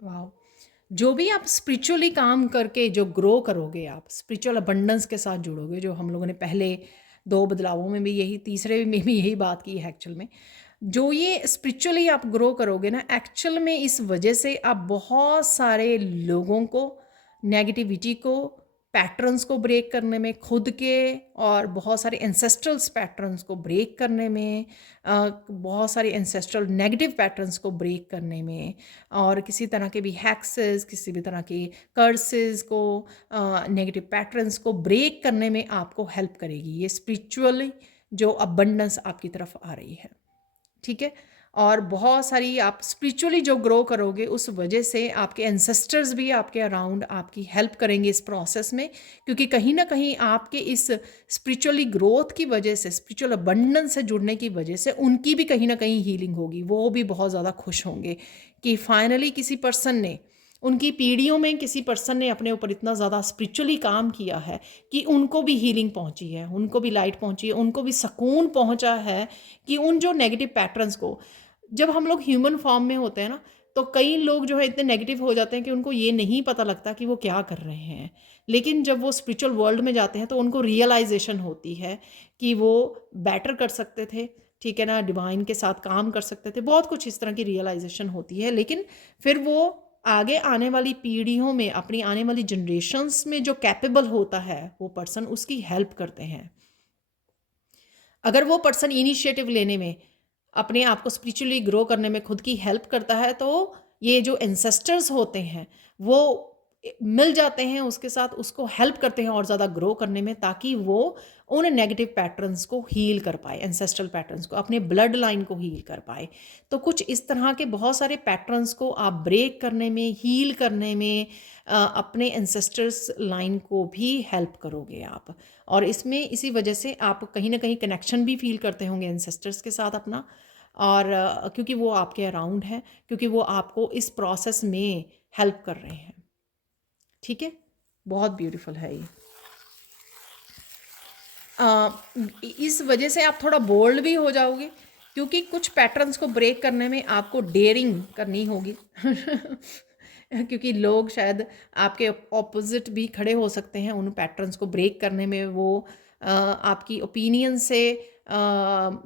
वाह, जो भी आप स्पिरिचुअली काम करके जो ग्रो करोगे, आप स्पिरिचुअल अबंडेंस के साथ जुड़ोगे, जो हम लोगों ने पहले दो बदलावों में भी यही, तीसरे में भी यही बात की है एक्चुअल में। जो ये स्पिरिचुअली आप ग्रो करोगे ना, एक्चुअल में इस वजह से आप बहुत सारे लोगों को, नेगेटिविटी को, पैटर्न्स को ब्रेक करने में, खुद के और बहुत सारे एंसेस्ट्रल्स पैटर्न्स को ब्रेक करने में, बहुत सारे एंसेस्ट्रल नेगेटिव पैटर्न्स को ब्रेक करने में, और किसी तरह के भी हैक्सेस, किसी भी तरह की कर्सेस को, नेगेटिव पैटर्न्स को ब्रेक करने में आपको हेल्प करेगी ये स्पिरिचुअली जो अबंडेंस आपकी तरफ आ रही है, ठीक है। और बहुत सारी आप स्पिरिचुअली जो ग्रो करोगे, उस वजह से आपके एंसेस्टर्स भी आपके अराउंड आपकी हेल्प करेंगे इस प्रोसेस में, क्योंकि कहीं ना कहीं आपके इस स्पिरिचुअली ग्रोथ की वजह से, स्पिरिचुअल अबंडेंस से जुड़ने की वजह से उनकी भी कहीं ना कहीं हीलिंग होगी। वो भी बहुत ज़्यादा खुश होंगे कि फाइनली किसी पर्सन ने उनकी पीढ़ियों में किसी पर्सन ने अपने ऊपर इतना ज़्यादा स्पिरिचुअली काम किया है कि उनको भी हीलिंग पहुंची है, उनको भी लाइट पहुंची है, उनको भी सुकून पहुंचा है कि उन जो नेगेटिव पैटर्न्स को, जब हम लोग ह्यूमन फॉर्म में होते हैं ना, तो कई लोग जो है इतने नेगेटिव हो जाते हैं कि उनको ये नहीं पता लगता कि वो क्या कर रहे हैं। लेकिन जब वो स्पिरिचुअल वर्ल्ड में जाते हैं तो उनको रियलाइजेशन होती है कि वो बेटर कर सकते थे, ठीक है ना, डिवाइन के साथ काम कर सकते थे, बहुत कुछ इस तरह की रियलाइजेशन होती है। लेकिन फिर वो आगे आने वाली पीढ़ियों में, अपनी आने वाली जनरेशन्स में जो कैपेबल होता है वो पर्सन, उसकी हेल्प करते हैं। अगर वो पर्सन इनिशिएटिव लेने में, अपने आप को स्पिरिचुअली ग्रो करने में खुद की हेल्प करता है, तो ये जो एंसेस्टर्स होते हैं वो मिल जाते हैं उसके साथ, उसको हेल्प करते हैं और ज़्यादा ग्रो करने में, ताकि वो उन नेगेटिव पैटर्न्स को हील कर पाए, एंसेस्ट्रल पैटर्न्स को, अपने ब्लड लाइन को हील कर पाए। तो कुछ इस तरह के बहुत सारे पैटर्न्स को आप ब्रेक करने में, हील करने में अपने एंसेस्टर्स लाइन को भी हेल्प करोगे आप। और इसमें इसी वजह से आप कहीं ना कहीं कनेक्शन भी फील करते होंगे एंसेस्टर्स के साथ अपना, और क्योंकि वो आपके अराउंड है, क्योंकि वो आपको इस प्रोसेस में हेल्प कर रहे हैं। ठीक है, बहुत ब्यूटीफुल है ये। इस वजह से आप थोड़ा बोल्ड भी हो जाओगे, क्योंकि कुछ पैटर्न्स को ब्रेक करने में आपको डेयरिंग करनी होगी क्योंकि लोग शायद आपके ऑपोजिट भी खड़े हो सकते हैं उन पैटर्न्स को ब्रेक करने में। वो आपकी ओपिनियन से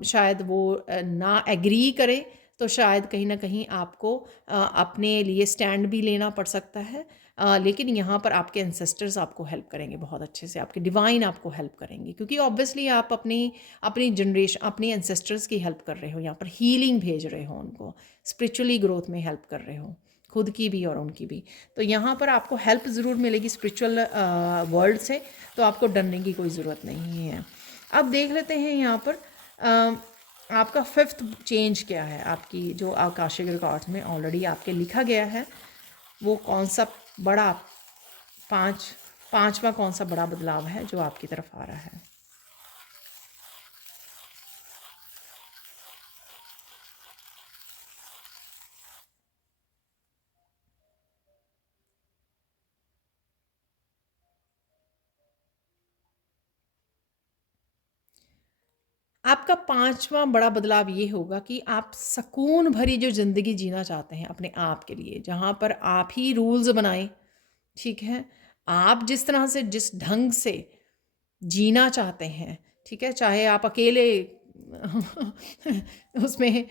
शायद वो ना एग्री करे, तो शायद कहीं ना कहीं आपको अपने लिए स्टैंड भी लेना पड़ सकता है। लेकिन यहाँ पर आपके एंसेस्टर्स आपको हेल्प करेंगे बहुत अच्छे से, आपके डिवाइन आपको हेल्प करेंगे, क्योंकि ऑब्वियसली आप अपनी अपनी जनरेशन, अपने एंसेस्टर्स की हेल्प कर रहे हो, यहाँ पर हीलिंग भेज रहे हो उनको, स्पिरिचुअली ग्रोथ में हेल्प कर रहे हो, खुद की भी और उनकी भी। तो यहाँ पर आपको हेल्प ज़रूर मिलेगी स्पिरिचुअल वर्ल्ड से, तो आपको डरने की कोई ज़रूरत नहीं है। अब देख लेते हैं यहाँ पर आपका 5th चेंज क्या है, आपकी जो आकाशिक रिकॉर्ड्स में ऑलरेडी आपके लिखा गया है, वो कौन सा बड़ा पांचवा कौन सा बड़ा बदलाव है जो आपकी तरफ आ रहा है। आपका 5वां बड़ा बदलाव ये होगा कि आप सुकून भरी जो ज़िंदगी जीना चाहते हैं अपने आप के लिए, जहाँ पर आप ही रूल्स बनाएं, ठीक है, आप जिस तरह से, जिस ढंग से जीना चाहते हैं, ठीक है, चाहे आप अकेले उसमें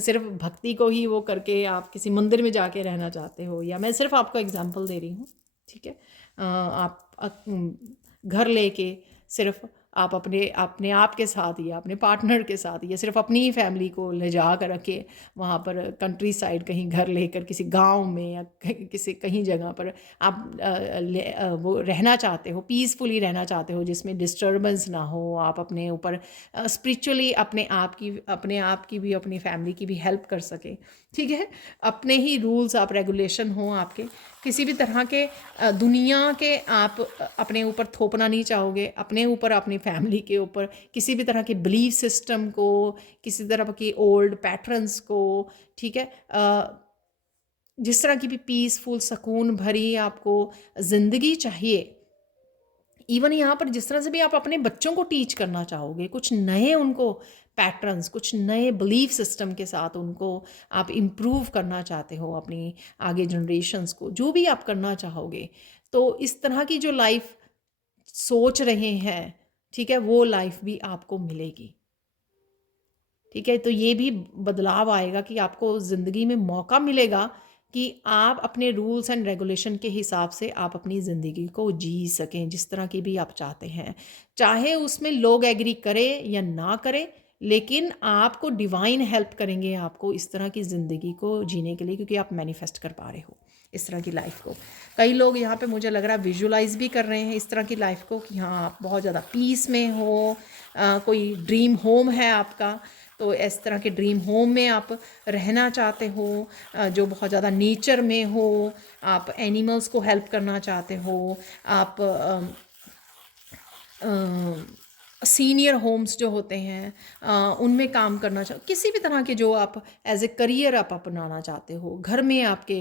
सिर्फ भक्ति को ही वो करके आप किसी मंदिर में जाके रहना चाहते हो, या मैं सिर्फ आपको एग्जांपल दे रही हूँ, ठीक है, घर लेके सिर्फ आप अपने अपने आप के साथ या अपने पार्टनर के साथ या सिर्फ अपनी ही फैमिली को ले जा कर रखे वहाँ पर कंट्री साइड कहीं घर लेकर किसी गांव में या किसी कहीं जगह पर आप वो रहना चाहते हो, पीसफुली रहना चाहते हो, जिसमें डिस्टर्बेंस ना हो, आप अपने ऊपर स्पिरिचुअली अपने आप की भी, अपनी फैमिली की भी हेल्प कर सके, ठीक है, अपने ही रूल्स आप रेगुलेशन हो आपके, किसी भी तरह के दुनिया के आप अपने ऊपर थोपना नहीं चाहोगे, अपने ऊपर, अपनी फैमिली के ऊपर किसी भी तरह के बिलीफ सिस्टम को, किसी तरह की ओल्ड पैटर्न्स को, ठीक है, जिस तरह की भी पीसफुल सुकून भरी आपको ज़िंदगी चाहिए, इवन यहाँ पर जिस तरह से भी आप अपने बच्चों को टीच करना चाहोगे, कुछ नए उनको पैटर्न्स, कुछ नए बिलीफ सिस्टम के साथ उनको आप इम्प्रूव करना चाहते हो अपनी आगे जनरेशन्स को, जो भी आप करना चाहोगे, तो इस तरह की जो लाइफ सोच रहे हैं, ठीक है, वो लाइफ भी आपको मिलेगी, ठीक है। तो ये भी बदलाव आएगा कि आपको ज़िंदगी में मौका मिलेगा कि आप अपने रूल्स एंड रेगुलेशन के हिसाब से आप अपनी ज़िंदगी को जी सकें, जिस तरह की भी आप चाहते हैं, चाहे उसमें लोग एग्री करें या ना करें, लेकिन आपको डिवाइन हेल्प करेंगे आपको इस तरह की ज़िंदगी को जीने के लिए, क्योंकि आप मैनिफेस्ट कर पा रहे हो इस तरह की लाइफ को। कई लोग यहाँ पे मुझे लग रहा है विजुलाइज भी कर रहे हैं इस तरह की लाइफ को कि हाँ आप बहुत ज़्यादा पीस में हो, कोई ड्रीम होम है आपका, तो इस तरह के ड्रीम होम में आप रहना चाहते हो, जो बहुत ज़्यादा नेचर में हो, आप एनिमल्स को हेल्प करना चाहते हो, आप सीनियर होम्स जो होते हैं उनमें काम करना चाहो, किसी भी तरह के जो आप एज ए करियर आप अपनाना चाहते हो, घर में आपके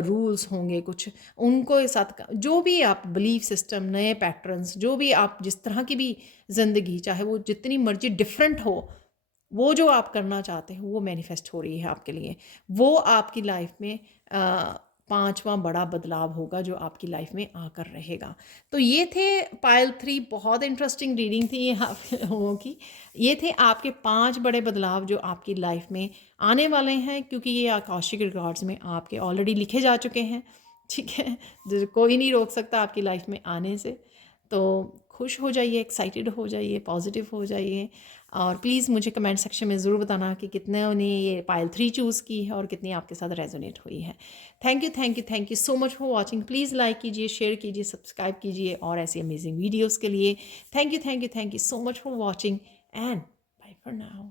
रूल्स होंगे कुछ, उनको साथ जो भी आप बिलीफ सिस्टम, नए पैटर्न्स, जो भी आप जिस तरह की भी ज़िंदगी, चाहे वो जितनी मर्जी डिफरेंट हो, वो जो आप करना चाहते हो वो मैनिफेस्ट हो रही है आपके लिए। वो आपकी लाइफ में पांचवा बड़ा बदलाव होगा जो आपकी लाइफ में आकर रहेगा। तो ये थे पायल 3, बहुत इंटरेस्टिंग रीडिंग थी ये आप लोगों की। ये थे आपके 5 बड़े बदलाव जो आपकी लाइफ में आने वाले हैं, क्योंकि ये आकाशिक रिकॉर्ड्स में आपके ऑलरेडी लिखे जा चुके हैं। ठीक है, जो कोई नहीं रोक सकता आपकी लाइफ में आने से। तो खुश हो जाइए, एक्साइटेड हो जाइए, पॉजिटिव हो जाइए, और प्लीज़ मुझे कमेंट सेक्शन में ज़रूर बताना कि कितने ने ये पायल 3 चूज़ की है और कितनी आपके साथ रेजोनेट हुई है। Thank you, thank you, thank you so much for watching. Please like कीजिए, शेयर कीजिए, सब्सक्राइब कीजिए और ऐसी अमेजिंग वीडियोज़ के लिए। Thank you, thank you, thank you so much for watching and bye for now.